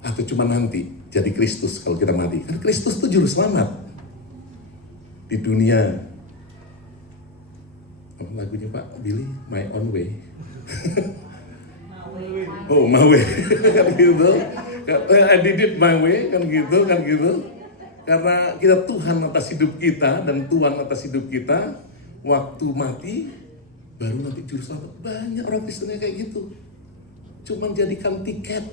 Atau cuma nanti jadi Kristus kalau kita mati? Kan Kristus itu juru selamat di dunia. Lagunya Pak Billy, My Own Way. Oh, my way. Kan gitu. I did it my way, kan gitu. Karena kita Tuhan atas hidup kita dan Tuhan atas hidup kita. Waktu mati, baru nanti juru selamat. Banyak orang Kristen yang kayak gitu. Cuman jadikan tiket.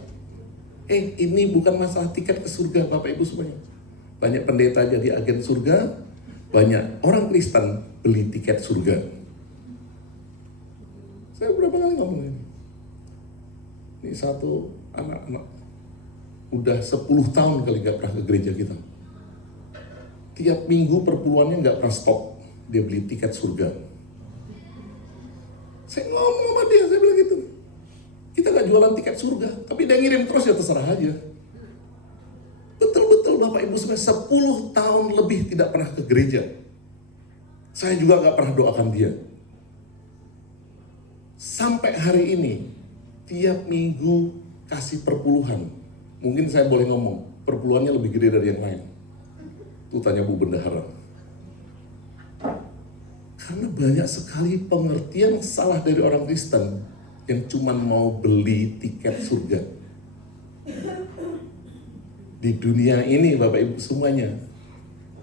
Ini bukan masalah tiket ke surga Bapak Ibu semuanya. Banyak pendeta jadi agen surga. Banyak orang Kristen beli tiket surga. Saya berapa kali ngomong ini. Ini satu anak-anak. Udah 10 tahun kali gak pernah ke gereja kita. Tiap minggu perpuluhannya gak pernah stop. Dia beli tiket surga. Saya ngomong sama dia, saya bilang gitu. Kita gak jualan tiket surga, tapi dia ngirim terus ya terserah aja. Betul-betul Bapak Ibu semua 10 tahun lebih tidak pernah ke gereja. Saya juga gak pernah doakan dia. Sampai hari ini, tiap minggu kasih perpuluhan. Mungkin saya boleh ngomong, perpuluhannya lebih gede dari yang lain. Itu tanya Bu Bendahara. Karena banyak sekali pengertian salah dari orang Kristen yang cuma mau beli tiket surga. Di dunia ini Bapak Ibu semuanya,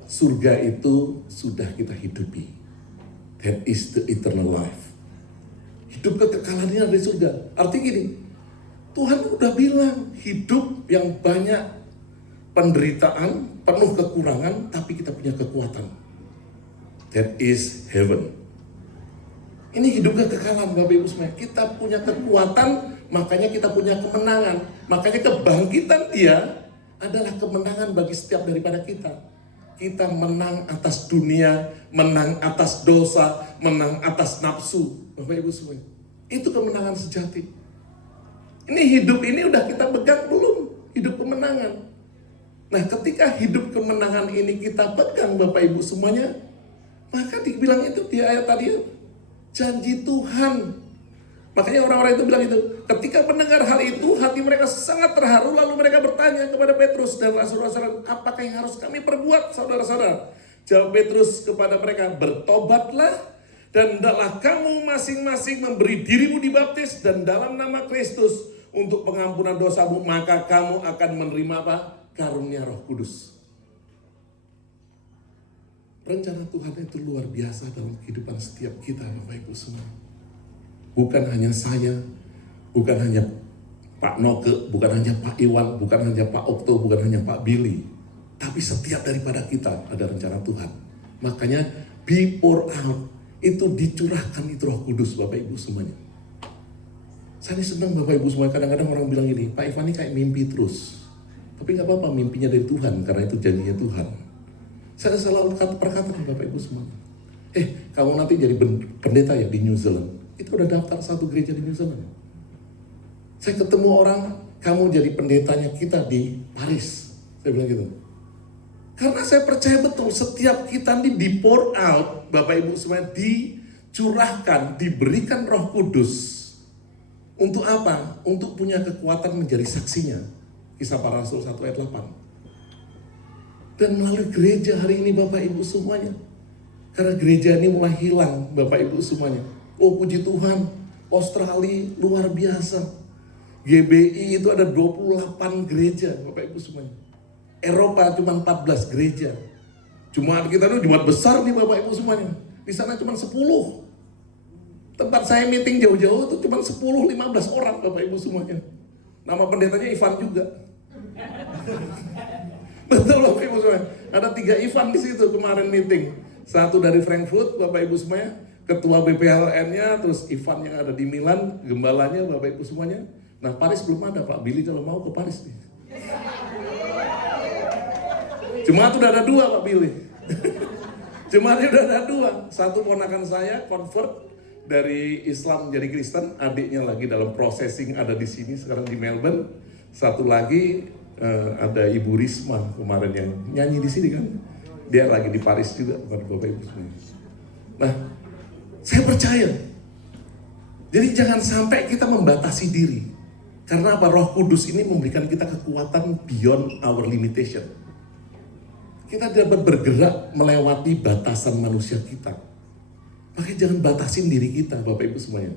surga itu sudah kita hidupi. That is the eternal life. Hidup kekekalannya ada di surga. Artinya gini, Tuhan udah bilang hidup yang banyak penderitaan, penuh kekurangan, tapi kita punya kekuatan. That is heaven. Ini hidup kekekalan Bapak Ibu semua. Kita punya kekuatan, makanya kita punya kemenangan. Makanya kebangkitan dia adalah kemenangan bagi setiap daripada kita. Kita menang atas dunia, menang atas dosa, menang atas nafsu. Bapak Ibu semua. Itu kemenangan sejati. Ini hidup ini udah kita pegang belum? Hidup kemenangan. Nah, ketika hidup kemenangan ini kita pegang Bapak Ibu semuanya, maka dibilang itu di ayat tadi, janji Tuhan. Makanya orang-orang itu bilang itu, ketika mendengar hal itu, hati mereka sangat terharu, lalu mereka bertanya kepada Petrus dan rasul-rasul, apakah yang harus kami perbuat, saudara-saudara? Jawab Petrus kepada mereka, bertobatlah, dan hendaklah kamu masing-masing memberi dirimu dibaptis, dan dalam nama Kristus, untuk pengampunan dosamu, maka kamu akan menerima apa? Karunia Roh Kudus. Rencana Tuhan itu luar biasa dalam kehidupan setiap kita Bapak Ibu semua. Bukan hanya saya, bukan hanya Pak Noke, bukan hanya Pak Iwan, bukan hanya Pak Okto, bukan hanya Pak Billy. Tapi setiap daripada kita ada rencana Tuhan. Makanya be pour out, itu dicurahkan itu Roh Kudus Bapak Ibu semuanya. Saya senang Bapak Ibu semua, kadang-kadang orang bilang gini, Pak Ivan ini kayak mimpi terus. Tapi gak apa-apa, mimpinya dari Tuhan, karena itu janjinya Tuhan. Saya selalu perkatakan Bapak Ibu semua, kamu nanti jadi pendeta ya di New Zealand. Itu udah daftar satu gereja di New Zealand. Saya ketemu orang, kamu jadi pendetanya kita di Paris. Saya bilang gitu. Karena saya percaya betul setiap kita ini di pour out, Bapak Ibu semuanya, dicurahkan, diberikan Roh Kudus. Untuk apa? Untuk punya kekuatan menjadi saksinya. Kisah Para Rasul 1 ayat 8. Dan melalui gereja hari ini Bapak Ibu semuanya. Karena gereja ini mulai hilang Bapak Ibu semuanya. Oh puji Tuhan, Australia luar biasa. GBI itu ada 28 gereja Bapak Ibu semuanya. Eropa cuma 14 gereja. Jumat kita itu Jumat besar nih Bapak Ibu semuanya. Di sana cuma 10. Tempat saya meeting jauh-jauh itu cuma 10-15 orang Bapak Ibu semuanya. Nama pendetanya Ivan juga. Betul Bapak Ibu semuanya. Ada 3 Ivan di situ kemarin meeting. Satu dari Frankfurt Bapak Ibu semuanya, ketua BPLN-nya, terus Ivan yang ada di Milan, gembalanya Bapak Ibu semuanya. Nah Paris belum ada Pak Billy kalau mau ke Paris nih. Jemaat udah ada 2 Pak Billy. Jemaatnya udah ada 2. Satu ponakan saya convert dari Islam menjadi Kristen, adiknya lagi dalam processing ada di sini sekarang di Melbourne. Satu lagi ada Ibu Risma kemarin yang nyanyi di sini kan. Dia lagi di Paris juga Bapak Ibu semua. Nah, saya percaya. Jadi jangan sampai kita membatasi diri. Karena apa? Roh Kudus ini memberikan kita kekuatan beyond our limitation. Kita dapat bergerak melewati batasan manusia kita. Makanya jangan batasin diri kita Bapak Ibu semuanya.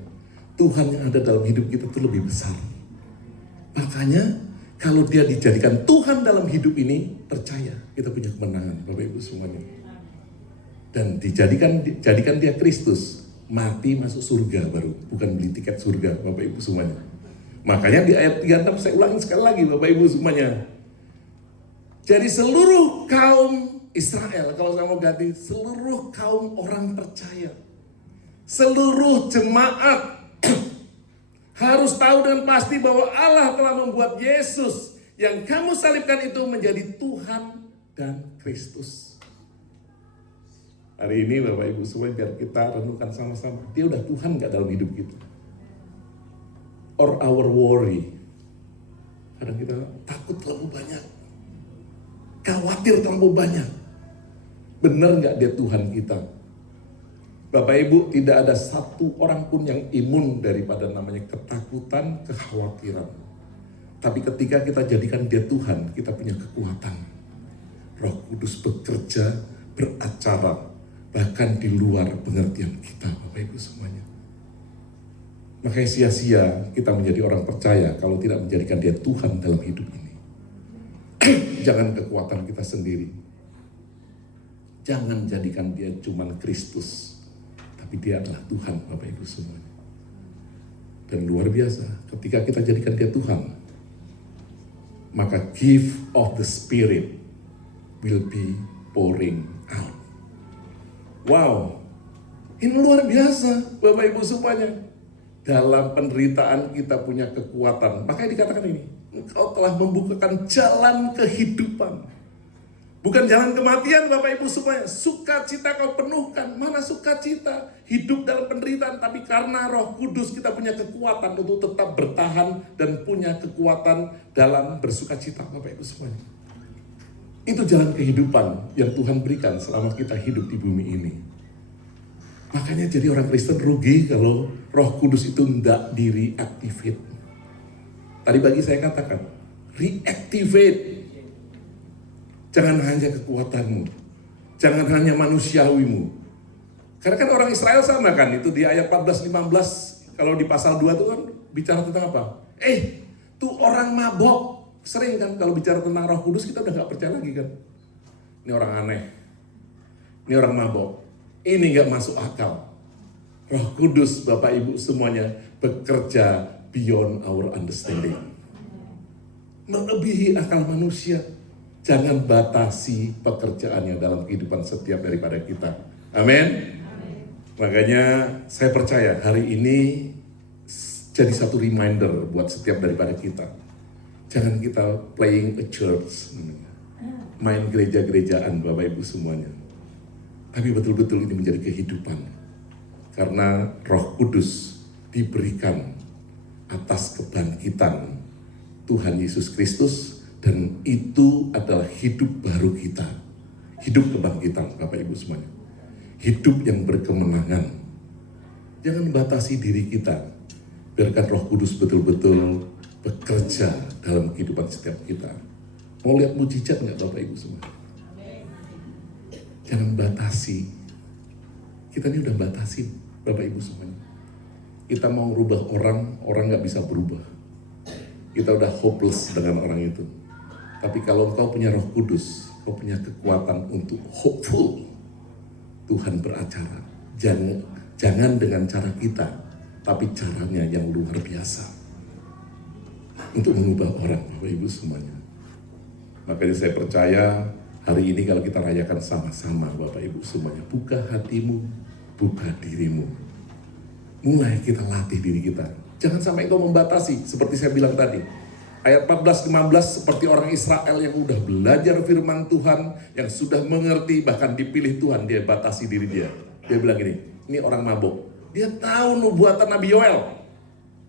Tuhan yang ada dalam hidup kita itu lebih besar. Makanya kalau dia dijadikan Tuhan dalam hidup ini, percaya kita punya kemenangan Bapak Ibu semuanya. Dan jadikan dia Kristus, mati masuk surga baru, bukan beli tiket surga Bapak Ibu semuanya. Makanya di ayat 36 saya ulangi sekali lagi Bapak Ibu semuanya. Jadi seluruh kaum Israel, kalau saya mau ganti, seluruh kaum orang percaya, seluruh jemaat harus tahu dengan pasti bahwa Allah telah membuat Yesus yang kamu salibkan itu menjadi Tuhan dan Kristus. Hari ini Bapak Ibu semua biar kita renungkan sama-sama, dia udah Tuhan gak dalam hidup kita? Or our worry, kadang kita takut terlalu banyak, khawatir terlalu banyak. Benar nggak dia Tuhan kita? Bapak Ibu, tidak ada satu orang pun yang imun daripada namanya ketakutan, kekhawatiran. Tapi ketika kita jadikan dia Tuhan, kita punya kekuatan. Roh Kudus bekerja, beracara, bahkan di luar pengertian kita, Bapak Ibu semuanya. Makanya sia-sia kita menjadi orang percaya kalau tidak menjadikan dia Tuhan dalam hidup ini. Jangan kekuatan kita sendiri. Jangan jadikan dia cuman Kristus, tapi dia adalah Tuhan Bapak Ibu semuanya. Dan luar biasa, ketika kita jadikan dia Tuhan, maka gift of the Spirit will be pouring out. Wow, ini luar biasa Bapak Ibu semuanya. Dalam penderitaan kita punya kekuatan. Makanya dikatakan ini, Engkau telah membukakan jalan kehidupan. Bukan jalan kematian Bapak Ibu semuanya. Sukacita kau penuhkan. Mana sukacita? Hidup dalam penderitaan. Tapi karena Roh Kudus kita punya kekuatan untuk tetap bertahan dan punya kekuatan dalam bersukacita Bapak Ibu semuanya. Itu jalan kehidupan yang Tuhan berikan selama kita hidup di bumi ini. Makanya jadi orang Kristen rugi kalau Roh Kudus itu tidak di-reactivate. Tadi pagi saya katakan, reactivate. Jangan hanya kekuatanmu, jangan hanya manusiawimu. Karena kan orang Israel sama kan, itu di ayat 14-15, kalau di pasal 2 itu kan bicara tentang apa? Tuh orang mabok. Sering kan kalau bicara tentang Roh Kudus kita udah gak percaya lagi kan. Ini orang aneh, ini orang mabok, ini gak masuk akal. Roh Kudus Bapak Ibu semuanya bekerja beyond our understanding. Melebihi akal manusia. Jangan batasi pekerjaannya dalam kehidupan setiap daripada kita. Amin. Makanya saya percaya hari ini jadi satu reminder buat setiap daripada kita. Jangan kita playing a church, main gereja-gerejaan Bapak Ibu semuanya. Tapi betul-betul ini menjadi kehidupan. Karena Roh Kudus diberikan atas kebangkitan Tuhan Yesus Kristus, dan itu adalah hidup baru kita. Hidup kebangkitan, Bapak Ibu semuanya. Hidup yang berkemenangan. Jangan batasi diri kita. Biarkan Roh Kudus betul-betul bekerja dalam kehidupan setiap kita. Mau lihat mujizat nggak Bapak Ibu semua? Jangan batasi. Kita ini udah batasi Bapak Ibu semuanya. Kita mau rubah orang nggak bisa berubah. Kita udah hopeless dengan orang itu. Tapi kalau engkau punya Roh Kudus, kau punya kekuatan untuk hopeful. Tuhan beracara. Jangan dengan cara kita, tapi caranya yang luar biasa. Untuk mengubah orang, Bapak Ibu semuanya. Makanya saya percaya hari ini kalau kita rayakan sama-sama Bapak Ibu semuanya. Buka hatimu, buka dirimu. Mulai kita latih diri kita. Jangan sampai engkau membatasi, seperti saya bilang tadi. Ayat 14-15 seperti orang Israel yang udah belajar firman Tuhan, yang sudah mengerti, bahkan dipilih Tuhan, dia batasi diri dia. Dia bilang gini, ini orang mabuk. Dia tahu nubuatan Nabi Yoel.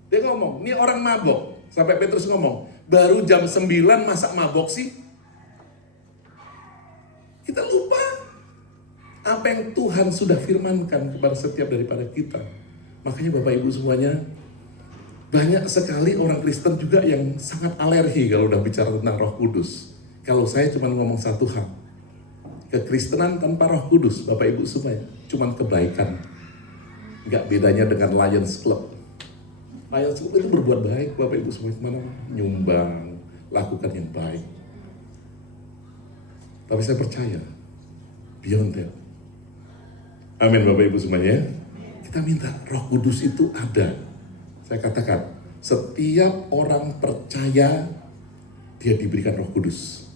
Dia ngomong, ini orang mabuk. Sampai Petrus ngomong, baru jam 9 masa mabuk sih? Kita lupa apa yang Tuhan sudah firmankan kepada setiap daripada kita. Makanya Bapak Ibu semuanya, banyak sekali orang Kristen juga yang sangat alergi kalau udah bicara tentang Roh Kudus. Kalau saya cuma ngomong satu hal, kekristenan tanpa Roh Kudus, Bapak Ibu semuanya, cuma kebaikan. Nggak bedanya dengan Lions Club. Lions Club itu berbuat baik, Bapak Ibu semuanya, mana nyumbang, lakukan yang baik. Tapi saya percaya, beyond that. Amin Bapak Ibu semuanya. Kita minta Roh Kudus itu ada. Saya katakan, setiap orang percaya dia diberikan Roh Kudus.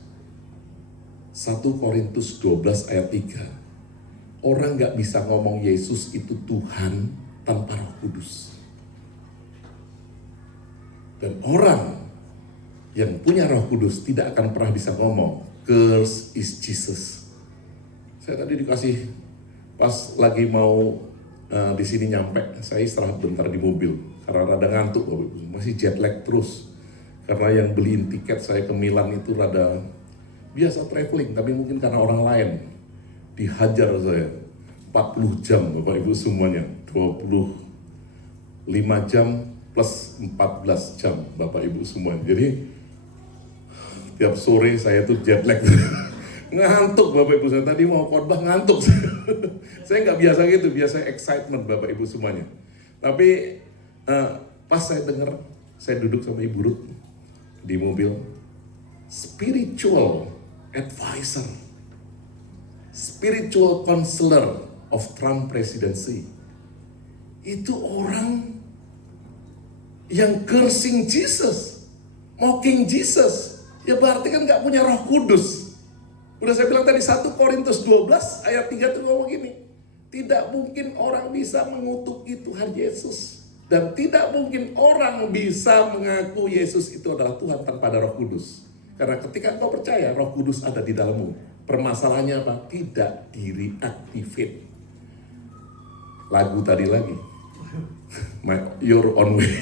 1 Korintus 12 ayat 3. Orang gak bisa ngomong Yesus itu Tuhan tanpa Roh Kudus. Dan orang yang punya Roh Kudus tidak akan pernah bisa ngomong curse is Jesus. Saya tadi dikasih pas lagi mau di sini nyampe, saya istirahat bentar di mobil. Karena rada ngantuk, masih jet lag terus. Karena yang beliin tiket saya ke Milan itu rada biasa traveling, tapi mungkin karena orang lain. Dihajar saya 40 jam Bapak Ibu semuanya, 25 jam plus 14 jam Bapak Ibu semuanya. Jadi tiap sore saya tuh jet lag. Ngantuk Bapak Ibu, saya tadi mau khotbah ngantuk. Saya nggak biasa gitu, biasa excitement Bapak Ibu semuanya. Tapi pas saya dengar, saya duduk sama Ibu Ruth di mobil, spiritual advisor, spiritual counselor of Trump presidency. Itu orang yang cursing Jesus, mocking Jesus. Ya berarti kan nggak punya Roh Kudus. Udah saya bilang tadi 1 Korintus 12 ayat 3 itu ngomong gini. Tidak mungkin orang bisa mengutuki Tuhan Yesus. Dan tidak mungkin orang bisa mengaku Yesus itu adalah Tuhan tanpa ada Roh Kudus. Karena ketika engkau percaya, Roh Kudus ada di dalammu. Permasalahannya apa? Tidak di-reactivate. Lagu tadi lagi. Your own way.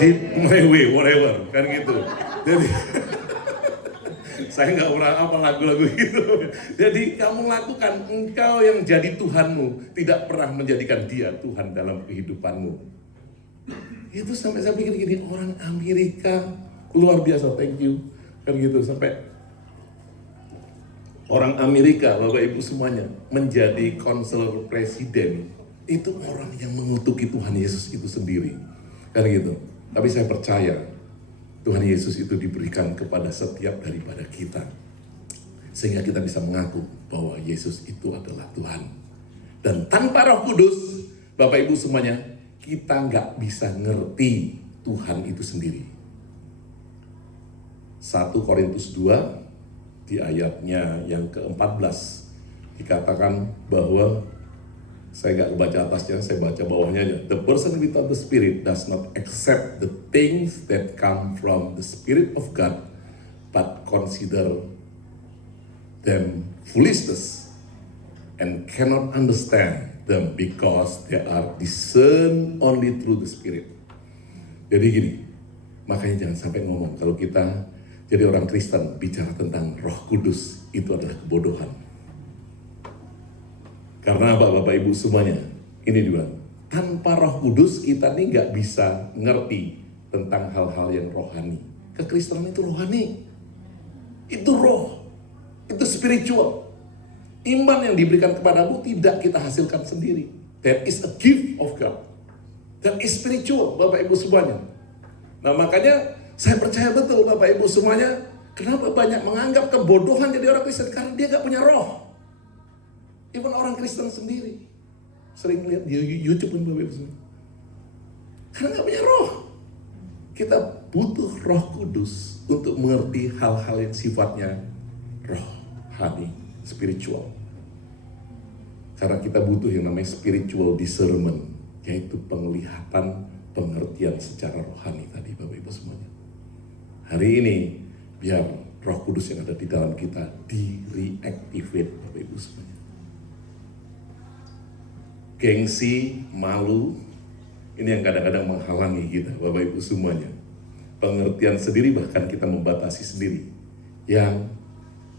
Did my way, whatever. Kan gitu. Jadi saya nggak pernah apa lagu-lagu gitu. Jadi kamu lakukan, engkau yang jadi Tuhanmu, tidak pernah menjadikan dia Tuhan dalam kehidupanmu. Itu sampai saya pikir gini, orang Amerika luar biasa, thank you. Kan gitu, sampai orang Amerika, Bapak Ibu semuanya, menjadi konselor presiden. Itu orang yang mengutuki Tuhan Yesus itu sendiri. Kan gitu. Tapi saya percaya, Tuhan Yesus itu diberikan kepada setiap daripada kita. Sehingga kita bisa mengaku bahwa Yesus itu adalah Tuhan. Dan tanpa Roh Kudus, Bapak Ibu semuanya, kita nggak bisa ngerti Tuhan itu sendiri. 1 Korintus 2 di ayatnya yang ke-14 dikatakan bahwa, saya nggak baca atasnya, saya baca bawahnya aja. The person without the Spirit does not accept the things that come from the Spirit of God, but consider them foolishness and cannot understand them because they are discerned only through the Spirit. Jadi gini, makanya jangan sampai ngomong kalau kita jadi orang Kristen bicara tentang Roh Kudus itu adalah kebodohan. Karena Bapak Ibu semuanya, ini dibilang, tanpa Roh Kudus kita nih nggak bisa ngerti tentang hal-hal yang rohani. Kekristenan itu rohani, itu roh, itu spiritual. Iman yang diberikan kepadamu tidak kita hasilkan sendiri. That is a gift of God. That is spiritual, Bapak Ibu semuanya. Nah makanya saya percaya betul Bapak Ibu semuanya, kenapa banyak menganggap kebodohan jadi orang Kristen? Karena dia gak punya roh. Even orang Kristen sendiri sering lihat di YouTube pun Bapak Ibu semua. Karena gak punya roh. Kita butuh Roh Kudus untuk mengerti hal-hal yang sifatnya rohani, spiritual. Karena kita butuh yang namanya spiritual discernment, yaitu penglihatan, pengertian secara rohani tadi Bapak Ibu semuanya. Hari ini biar Roh Kudus yang ada di dalam kita di-reactivate Bapak Ibu semuanya. Gengsi, malu, ini yang kadang-kadang menghalangi kita Bapak Ibu semuanya. Pengertian sendiri bahkan kita membatasi sendiri. Yang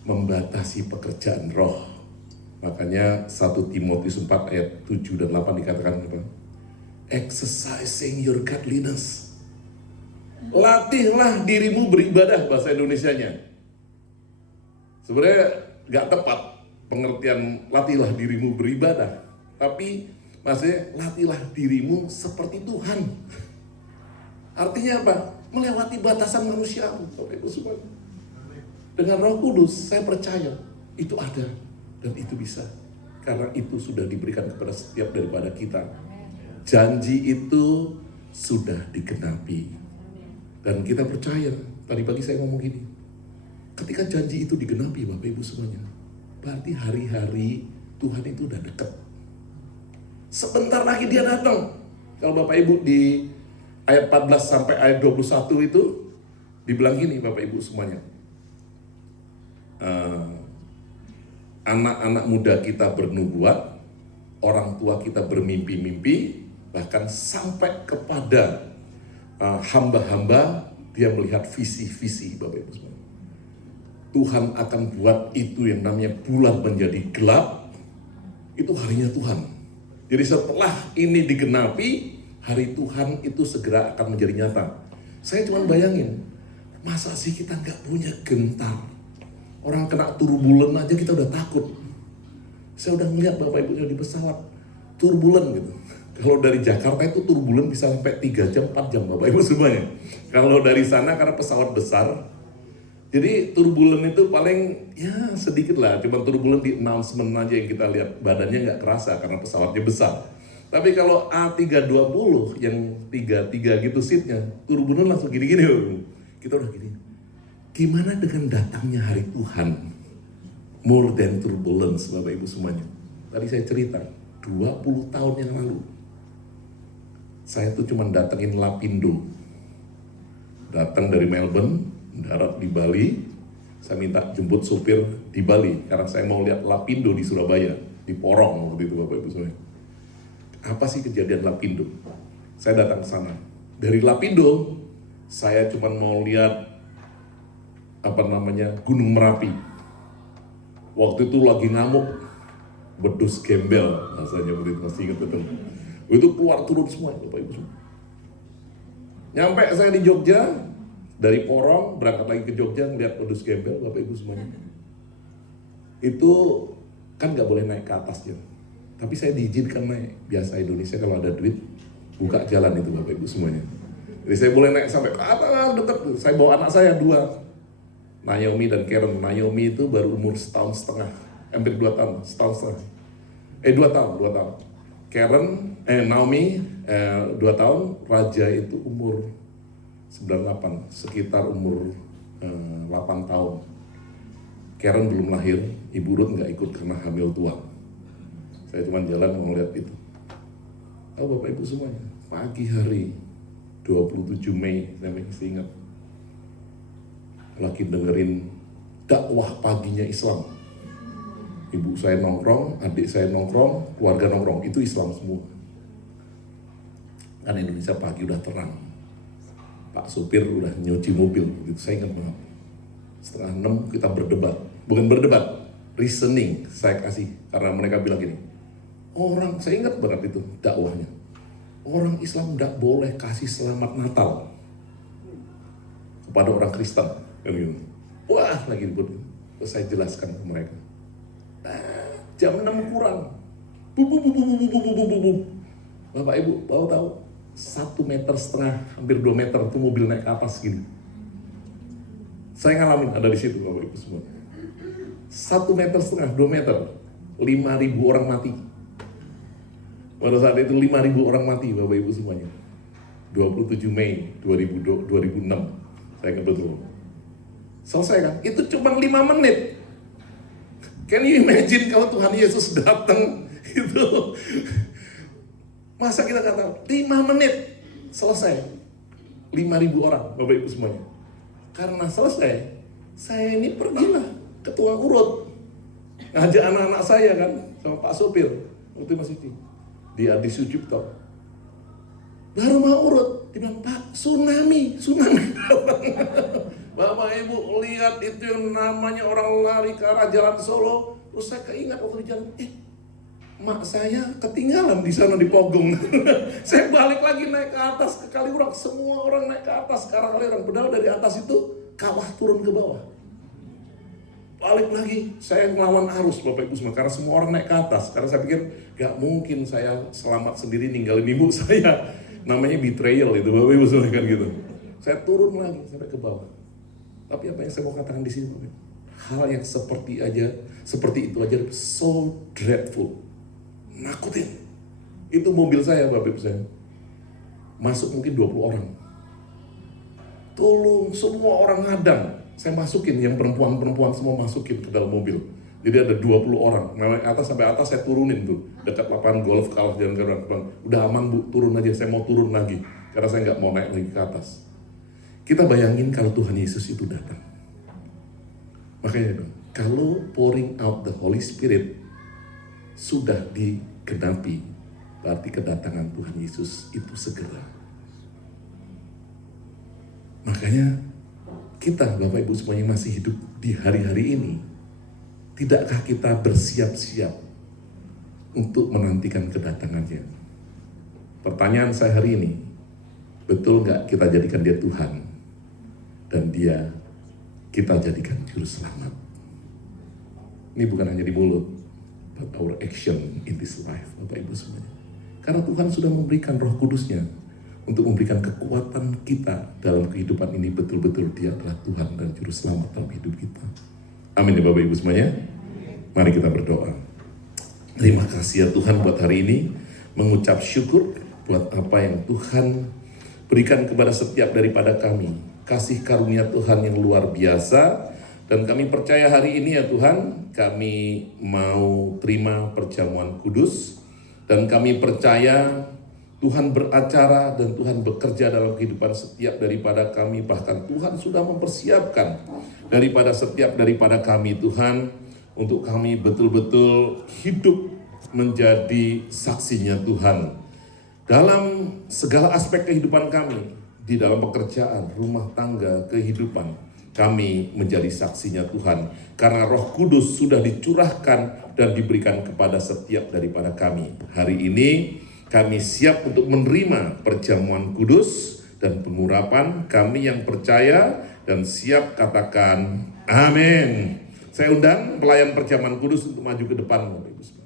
membatasi pekerjaan roh. Makanya 1 Timotius 4 ayat 7 dan 8 dikatakan apa? Exercising your godliness. Latihlah dirimu beribadah, bahasa Indonesianya. Sebenarnya gak tepat pengertian latihlah dirimu beribadah. Tapi maksudnya latihlah dirimu seperti Tuhan. Artinya apa? Melewati batasan manusiamu. Dengan Roh Kudus saya percaya itu ada dan itu bisa. Karena itu sudah diberikan kepada setiap daripada kita. Janji itu sudah digenapi. Dan kita percaya, tadi pagi saya ngomong gini, ketika janji itu digenapi Bapak Ibu semuanya, berarti hari-hari Tuhan itu udah dekat. Sebentar lagi dia datang. Kalau Bapak Ibu di ayat 14 sampai ayat 21 itu dibilang gini Bapak Ibu semuanya. Anak-anak muda kita bernubuat, orang tua kita bermimpi-mimpi, bahkan sampai kepada hamba-hamba dia melihat visi-visi Bapak Ibu semua. Tuhan akan buat itu yang namanya bulan menjadi gelap, itu harinya Tuhan. Jadi setelah ini digenapi, hari Tuhan itu segera akan menjadi nyata. Saya cuma bayangin, masa sih kita nggak punya gentar? Orang kena turbulen aja kita udah takut. Saya udah ngeliat Bapak Ibu di pesawat turbulen gitu. Kalau dari Jakarta itu turbulen bisa sampai 3 jam, 4 jam Bapak Ibu semuanya. Kalau dari sana karena pesawat besar, jadi turbulen itu paling ya sedikit lah. Cuma turbulen di announcement aja yang kita lihat, badannya nggak kerasa karena pesawatnya besar. Tapi kalau A320 yang 33 gitu seatnya, turbulen langsung gini-gini. Kita udah gini. Gimana dengan datangnya hari Tuhan? More than turbulence Bapak Ibu semuanya. Tadi saya cerita 20 tahun yang lalu saya tuh cuma datengin Lapindo. Datang dari Melbourne, mendarat di Bali. Saya minta jemput supir di Bali karena saya mau lihat Lapindo di Surabaya, di Porong waktu itu Bapak Ibu semuanya. Apa sih kejadian Lapindo? Saya datang ke sana. Dari Lapindo saya cuma mau lihat Gunung Merapi. Waktu itu lagi ngamuk, bedus gembel rasanya begitu, masih ingat betul. Itu keluar turun semua Bapak Ibu semua. Nyampe saya di Jogja, dari Porong berangkat lagi ke Jogja ngeliat bedus gembel Bapak Ibu semuanya. Itu kan nggak boleh naik ke atasnya, tapi saya diizinkan naik. Biasa Indonesia kalau ada duit buka jalan itu Bapak Ibu semuanya. Jadi saya boleh naik sampai ke atas dekat. Saya bawa anak saya 2. Naomi dan Karen. Naomi itu baru umur 1,5 tahun, hampir 2 tahun, 1,5 tahun. 2 tahun. Karen, Naomi 2 tahun, Raja itu umur 98, sekitar umur 8 tahun. Karen belum lahir, Ibu Ruth nggak ikut karena hamil tua. Saya cuma jalan mau lihat itu. Bapak Ibu semuanya, pagi hari 27 Mei, saya masih ingat. Lagi dengerin dakwah paginya Islam. Ibu saya nongkrong, adik saya nongkrong, keluarga nongkrong, itu Islam semua. Kan Indonesia pagi udah terang, Pak supir udah nyuci mobil, gitu. Saya ingat banget. 5:30 kita berdebat, bukan berdebat, reasoning saya kasih, karena mereka bilang gini, saya ingat banget itu dakwahnya, orang Islam tidak boleh kasih selamat Natal kepada orang Kristen, kan gitu. Wah, lagi ribut. Terus saya jelaskan ke mereka. Jam 6 kurang. Bapak Ibu tahu 1,5 meter, hampir 2 meter itu mobil naik ke atas gini. Saya ngalamin ada di situ Bapak Ibu semua. 1,5 meter, 2 meter, 5.000 orang mati. Pada saat itu 5.000 orang mati Bapak Ibu semuanya. 27 Mei 2006. Saya ingat betul. Selesai kan? Itu cuma 5 menit. Can you imagine kalau Tuhan Yesus datang gitu? Masa kita kata 5 menit selesai 5.000 orang Bapak Ibu semuanya. Karena selesai, saya ini pergilah ke tukang urut, ngajak anak-anak saya kan sama Pak sopir waktu masih di Adi Sucipto. Baru mau urut, dia bilang, Pak, tsunami datang. Bapak Ibu lihat itu yang namanya orang lari ke arah Jalan Solo. Terus saya keingat waktu di jalan, mak saya ketinggalan di sana di Pogong. Saya balik lagi naik ke atas ke Kaliurang, semua orang naik ke atas ke arah Kaliurang. Padahal dari atas itu kawah turun ke bawah. Balik lagi, saya ngelawan arus Bapak Ibu semua, karena semua orang naik ke atas. Karena saya pikir gak mungkin saya selamat sendiri ninggalin ibu saya. Namanya betrayal itu Bapak Ibu semua kan gitu. Saya turun lagi sampai ke bawah. Tapi apa yang saya mau katakan di sini Bapak Ibu? Hal yang seperti itu aja so dreadful. Nakutin. Itu mobil saya Bapak Ibu saya. Masuk mungkin 20 orang. Tolong semua orang ngadang. Saya masukin yang perempuan-perempuan semua masukin ke dalam mobil. Jadi ada 20 orang. Naik atas sampai atas saya turunin tuh. Dekat lapangan golf kalah jalan ke depan. Udah aman Bu, turun aja. Saya mau turun lagi. Karena saya nggak mau naik lagi ke atas. Kita bayangin kalau Tuhan Yesus itu datang. Makanya dong, kalau pouring out the Holy Spirit sudah digenapi, berarti kedatangan Tuhan Yesus itu segera. Makanya kita Bapak Ibu semuanya masih hidup di hari-hari ini, tidakkah kita bersiap-siap untuk menantikan kedatangannya? Pertanyaan saya hari ini, betul nggak kita jadikan dia Tuhan dan dia kita jadikan juru selamat? Ini bukan hanya di mulut, but our action in this life, Bapak Ibu semuanya. Karena Tuhan sudah memberikan Roh Kudusnya untuk memberikan kekuatan kita dalam kehidupan ini, betul-betul dia adalah Tuhan dan juru selamat dalam hidup kita. Amin ya Bapak Ibu semuanya. Mari kita berdoa. Terima kasih ya Tuhan buat hari ini, mengucap syukur buat apa yang Tuhan berikan kepada setiap daripada kami. Kasih karunia Tuhan yang luar biasa. Dan kami percaya hari ini ya Tuhan, kami mau terima perjamuan kudus. Dan kami percaya Tuhan beracara dan Tuhan bekerja dalam kehidupan setiap daripada kami. Bahkan Tuhan sudah mempersiapkan daripada setiap daripada kami Tuhan, untuk kami betul-betul hidup menjadi saksinya Tuhan. Dalam segala aspek kehidupan kami, di dalam pekerjaan, rumah tangga, kehidupan, kami menjadi saksinya Tuhan. Karena Roh Kudus sudah dicurahkan dan diberikan kepada setiap daripada kami. Hari ini kami siap untuk menerima perjamuan kudus dan pengurapan. Kami yang percaya dan siap katakan amin. Saya undang pelayan perjamuan kudus untuk maju ke depan Bapak Ibu semua.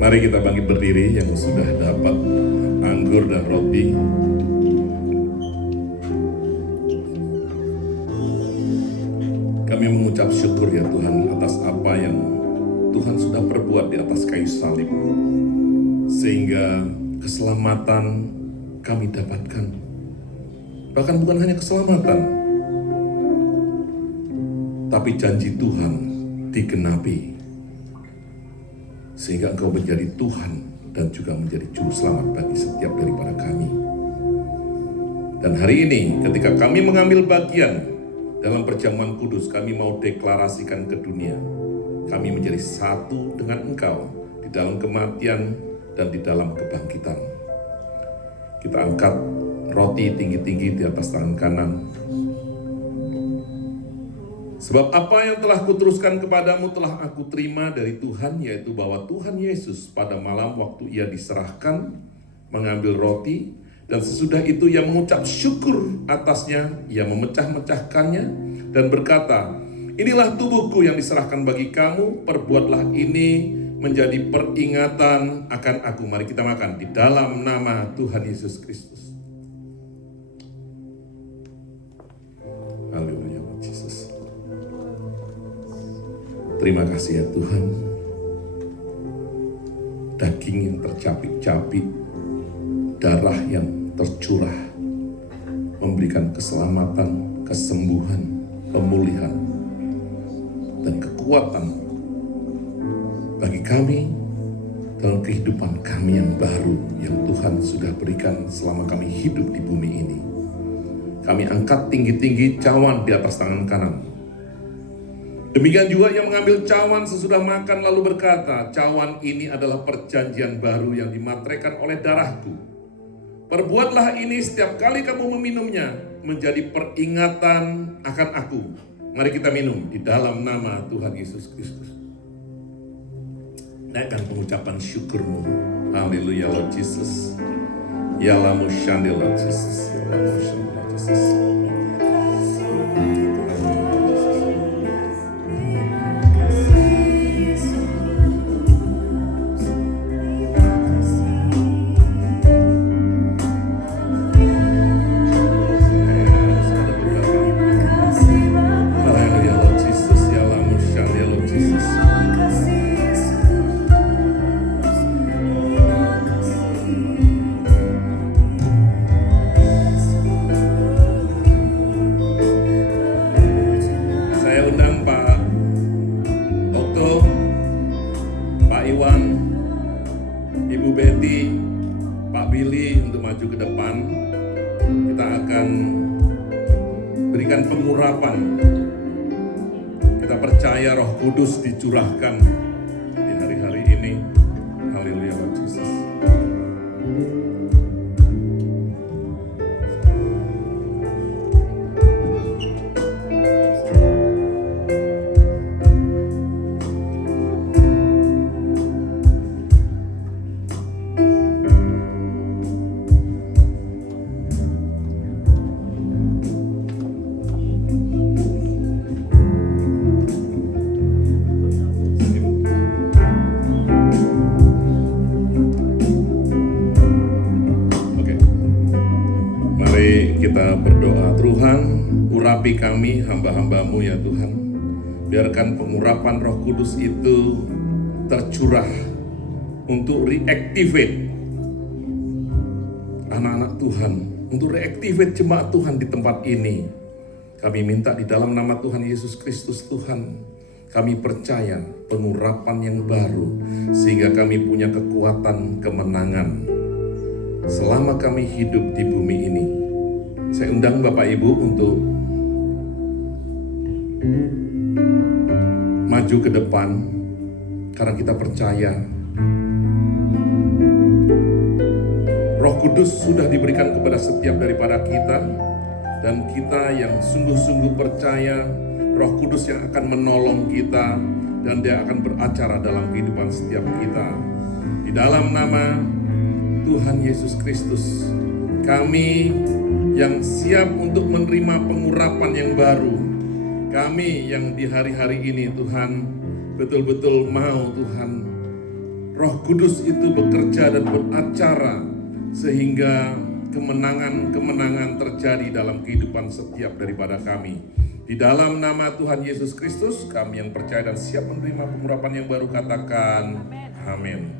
Mari kita bangkit berdiri yang sudah dapat anggur dan roti. Kami mengucap syukur ya Tuhan atas apa yang Tuhan sudah perbuat di atas kayu salib. Sehingga keselamatan kami dapatkan. Bahkan bukan hanya keselamatan, tapi janji Tuhan digenapi. Sehingga Engkau menjadi Tuhan dan juga menjadi juru selamat bagi setiap daripada kami. Dan hari ini ketika kami mengambil bagian dalam perjamuan kudus, kami mau deklarasikan ke dunia. Kami menjadi satu dengan Engkau di dalam kematian dan di dalam kebangkitan. Kita angkat roti tinggi-tinggi di atas tangan kanan. Sebab apa yang telah kuteruskan kepadamu telah aku terima dari Tuhan, yaitu bahwa Tuhan Yesus pada malam waktu ia diserahkan mengambil roti, dan sesudah itu ia mengucap syukur atasnya, ia memecah-mecahkannya dan berkata, inilah tubuhku yang diserahkan bagi kamu, perbuatlah ini menjadi peringatan akan aku. Mari kita makan di dalam nama Tuhan Yesus Kristus. Haleluya, Yesus. Terima kasih ya Tuhan, daging yang tercapik-capik, darah yang tercurah, memberikan keselamatan, kesembuhan, pemulihan, dan kekuatan bagi kami dalam kehidupan kami yang baru yang Tuhan sudah berikan selama kami hidup di bumi ini. Kami angkat tinggi-tinggi cawan di atas tangan kanan. Demikian juga yang mengambil cawan sesudah makan lalu berkata, cawan ini adalah perjanjian baru yang dimateraikan oleh darahku. Perbuatlah ini setiap kali kamu meminumnya menjadi peringatan akan aku. Mari kita minum di dalam nama Tuhan Yesus Kristus. Naikkan pengucapan syukurmu. Haleluya Lord Jesus. Ya lamu syandi Lord Jesus. Ya lamu syandi Lord Jesus. Pak Billy untuk maju ke depan. Kita akan berikan pengurapan. Kita percaya Roh Kudus dicurahkan di hari-hari ini. Haleluya, Lord Jesus. Oke. Mari kita berdoa. Tuhan, urapi kami hamba-hambamu ya Tuhan. Biarkan pengurapan Roh Kudus itu tercurah untuk reactivate anak-anak Tuhan, untuk reactivate jemaat Tuhan di tempat ini. Kami minta di dalam nama Tuhan Yesus Kristus Tuhan, kami percaya pengurapan yang baru sehingga kami punya kekuatan kemenangan selama kami hidup di bumi ini. Saya undang Bapak Ibu untuk maju ke depan karena kita percaya Roh Kudus sudah diberikan kepada setiap daripada kita, dan kita yang sungguh-sungguh percaya Roh Kudus yang akan menolong kita dan Dia akan beracara dalam kehidupan setiap kita. Di dalam nama Tuhan Yesus Kristus, kami yang siap untuk menerima pengurapan yang baru, kami yang di hari-hari ini Tuhan betul-betul mau Tuhan Roh Kudus itu bekerja dan beracara sehingga kemenangan-kemenangan terjadi dalam kehidupan setiap daripada kami. Di dalam nama Tuhan Yesus Kristus, kami yang percaya dan siap menerima pengurapan yang baru katakan amin.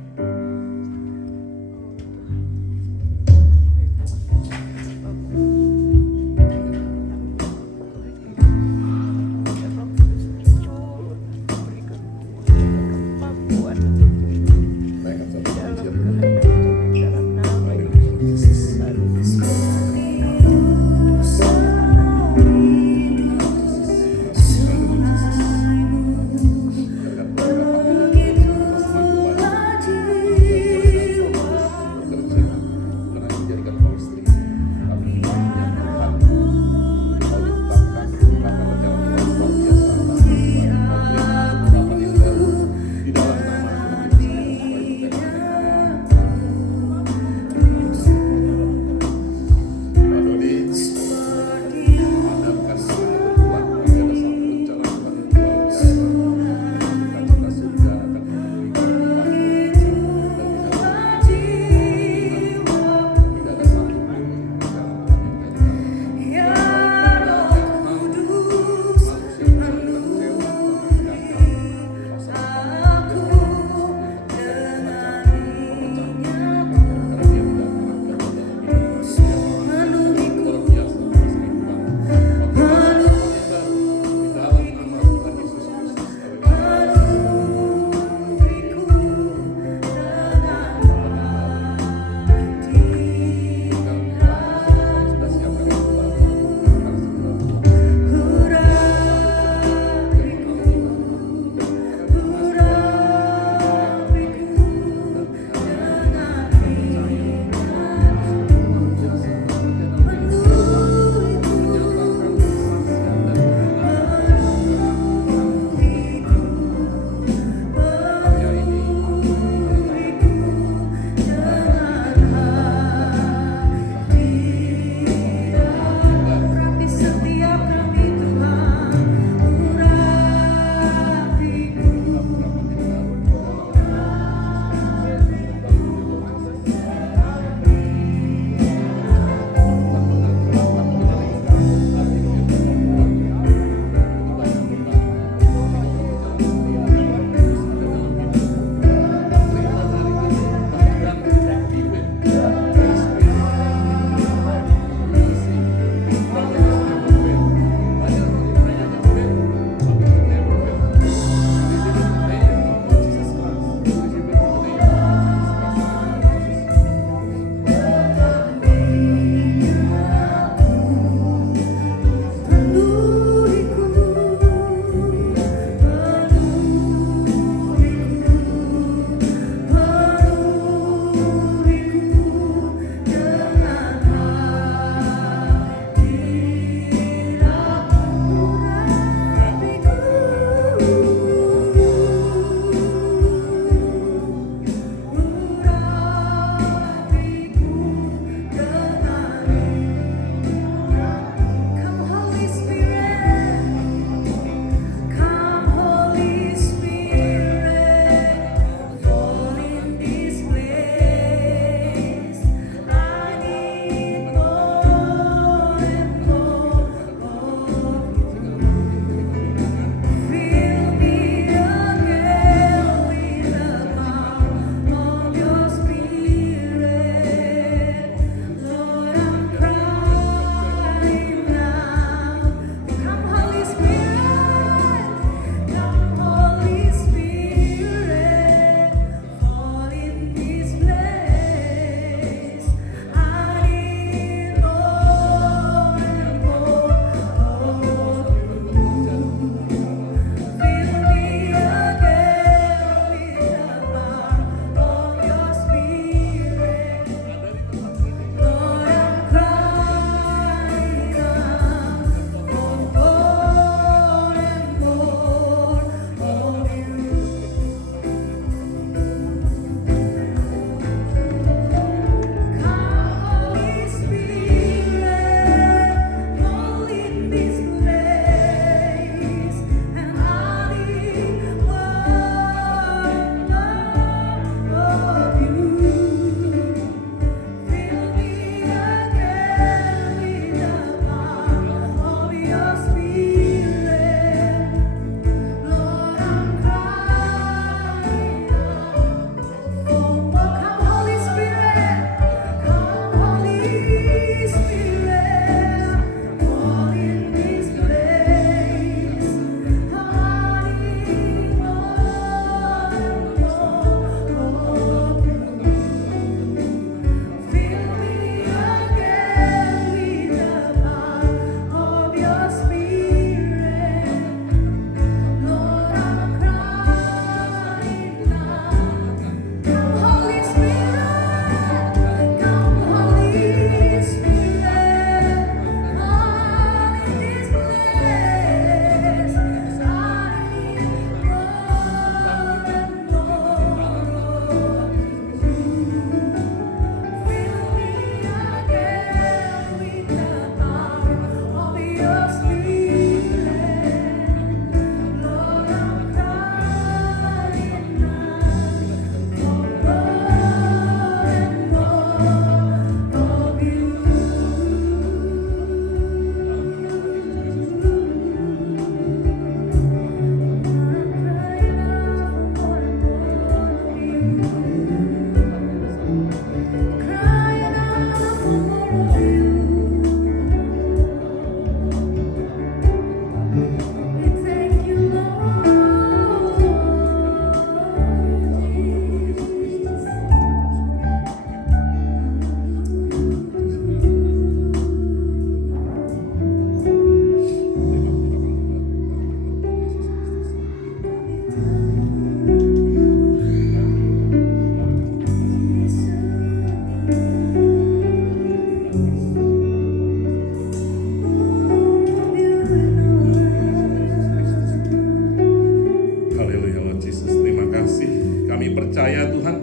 Haleluya Lord Jesus, terima kasih. Kami percaya Tuhan,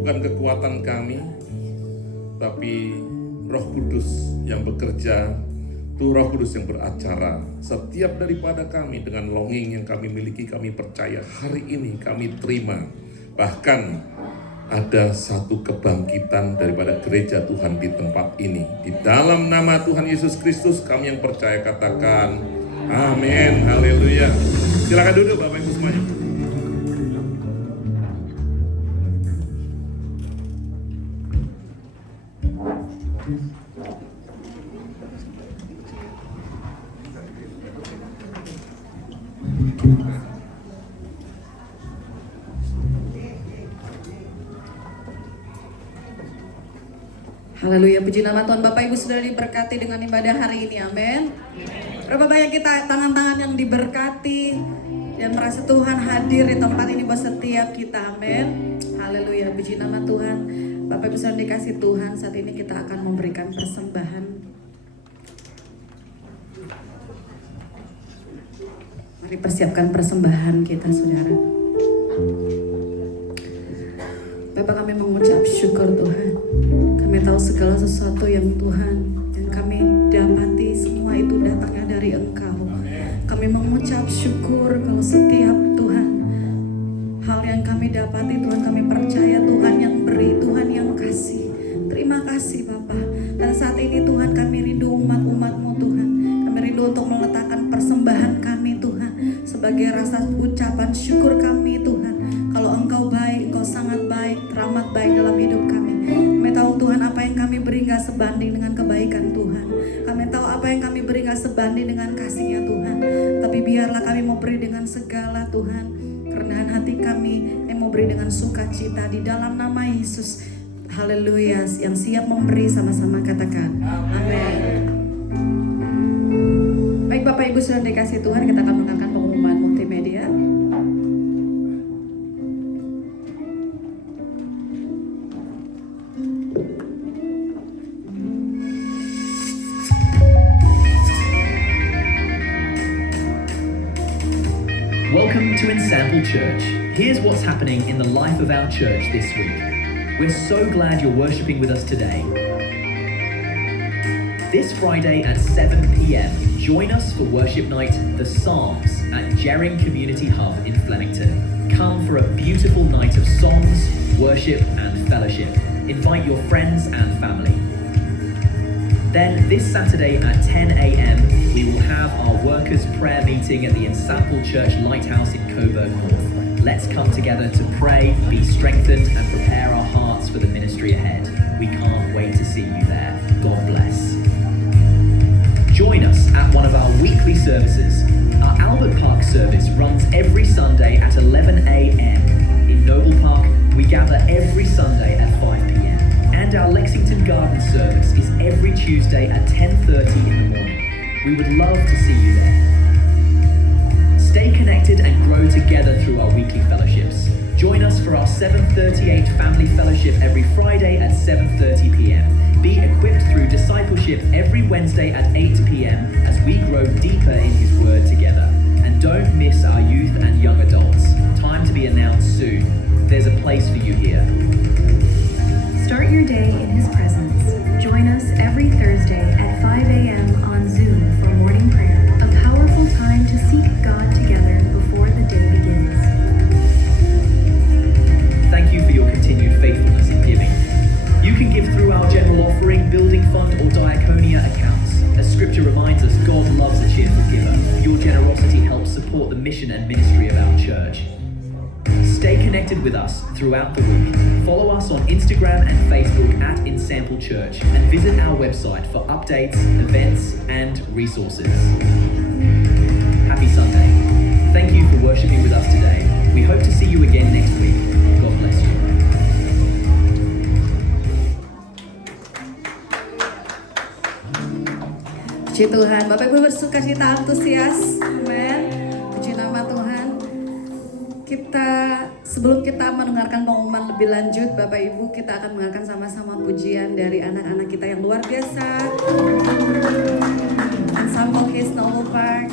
bukan kekuatan kami, tapi Roh Kudus yang bekerja, itu Roh Kudus yang beracara. Setiap daripada kami dengan longing yang kami miliki, kami percaya hari ini kami terima. Bahkan ada satu kebangkitan daripada gereja Tuhan di tempat ini. Di dalam nama Tuhan Yesus Kristus, kami yang percaya katakan amin, haleluya. Silakan duduk Bapak Ibu semuanya. Haleluya, puji nama Tuhan. Bapak Ibu sudah diberkati dengan ibadah hari ini, amin. Berapa banyak kita tangan-tangan yang diberkati dan merasa Tuhan hadir di tempat ini buat setiap kita, amin. Haleluya, puji nama Tuhan. Bapak Ibu sudah dikasih Tuhan, saat ini kita akan memberikan persembahan. Mari persiapkan persembahan kita, saudara. Bapak, kami mengucap syukur Tuhan. Kami tahu segala sesuatu yang Tuhan yang kami dapati semua itu datangnya dari Engkau. Kami mengucap syukur kalau setiap Tuhan hal yang kami dapati Tuhan, kami percaya Tuhan yang beri, Tuhan yang kasih. Terima kasih Bapak. Dan saat ini Tuhan kami rindu umat-umat-Mu Tuhan. Kami rindu untuk meletakkan persembahan kami Tuhan sebagai rasa ucapan syukur kami Tuhan. Kalau Engkau baik, Engkau sangat baik, teramat baik dalam hidup kami. Kami tahu Tuhan apa yang kami beri gak sebanding dengan kebaikan Tuhan. Kami tahu apa yang kami beri gak sebanding dengan kasih-Nya Tuhan. Tapi biarlah kami mau beri dengan segala Tuhan. Kerendahan hati kami yang mau beri dengan sukacita di dalam nama Yesus. Haleluya, yang siap memberi sama-sama katakan amin. Baik Bapak Ibu sudah dikasih Tuhan, kita akan mengangkat pengumuman multimedia. Welcome to Ensample Church. Here's what's happening in the life of our church this week. We're so glad you're worshipping with us today. This Friday at 7 p.m, join us for worship night, The Psalms, at Jering Community Hub in Flemington. Come for a beautiful night of songs, worship and fellowship. Invite your friends and family. Then this Saturday at 10 a.m, we will have our workers' prayer meeting at the Ensample Church Lighthouse in Coburg North. Let's come together to pray, be strengthened and prepare our hearts for the ministry ahead. We can't wait to see you there. God bless. Join us at one of our weekly services. Our Albert Park service runs every Sunday at 11 a.m. In Noble Park, we gather every Sunday at 5 p.m. And our Lexington Garden service is every Tuesday at 10:30 in the morning. We would love to see you there. Stay connected and grow together through our weekly fellowships. Join us for our 7:38 Family Fellowship every Friday at 7:30 p.m. Be equipped through discipleship every Wednesday at 8 p.m. as we grow deeper in His Word together. And don't miss our youth and young adults. Time to be announced soon. There's a place for you here. Start your day in His presence. Join us every Thursday at 5 a.m. on Zoom for morning prayer, a powerful time to seek God together before the day begins. Thank you for your continued faithfulness in giving. You can give through our general offering, building fund or diaconia accounts. As scripture reminds us, God loves a cheerful giver. Your generosity helps support the mission and ministry of our church. Stay connected with us throughout the week. Follow us on Instagram and Facebook at Ensample Church and visit our website for updates, events and resources. Happy Sunday. Thank you for worshiping with us today. We hope to see you again next week. God bless you. Puji Tuhan, Bapak Ibu bersukacita antusias, amin. Puji nama Tuhan. Kita Sebelum kita mendengarkan pengumuman lebih lanjut, Bapak Ibu, kita akan mendengarkan sama-sama pujian dari anak-anak kita yang luar biasa. Ensemble Kids Noble Park.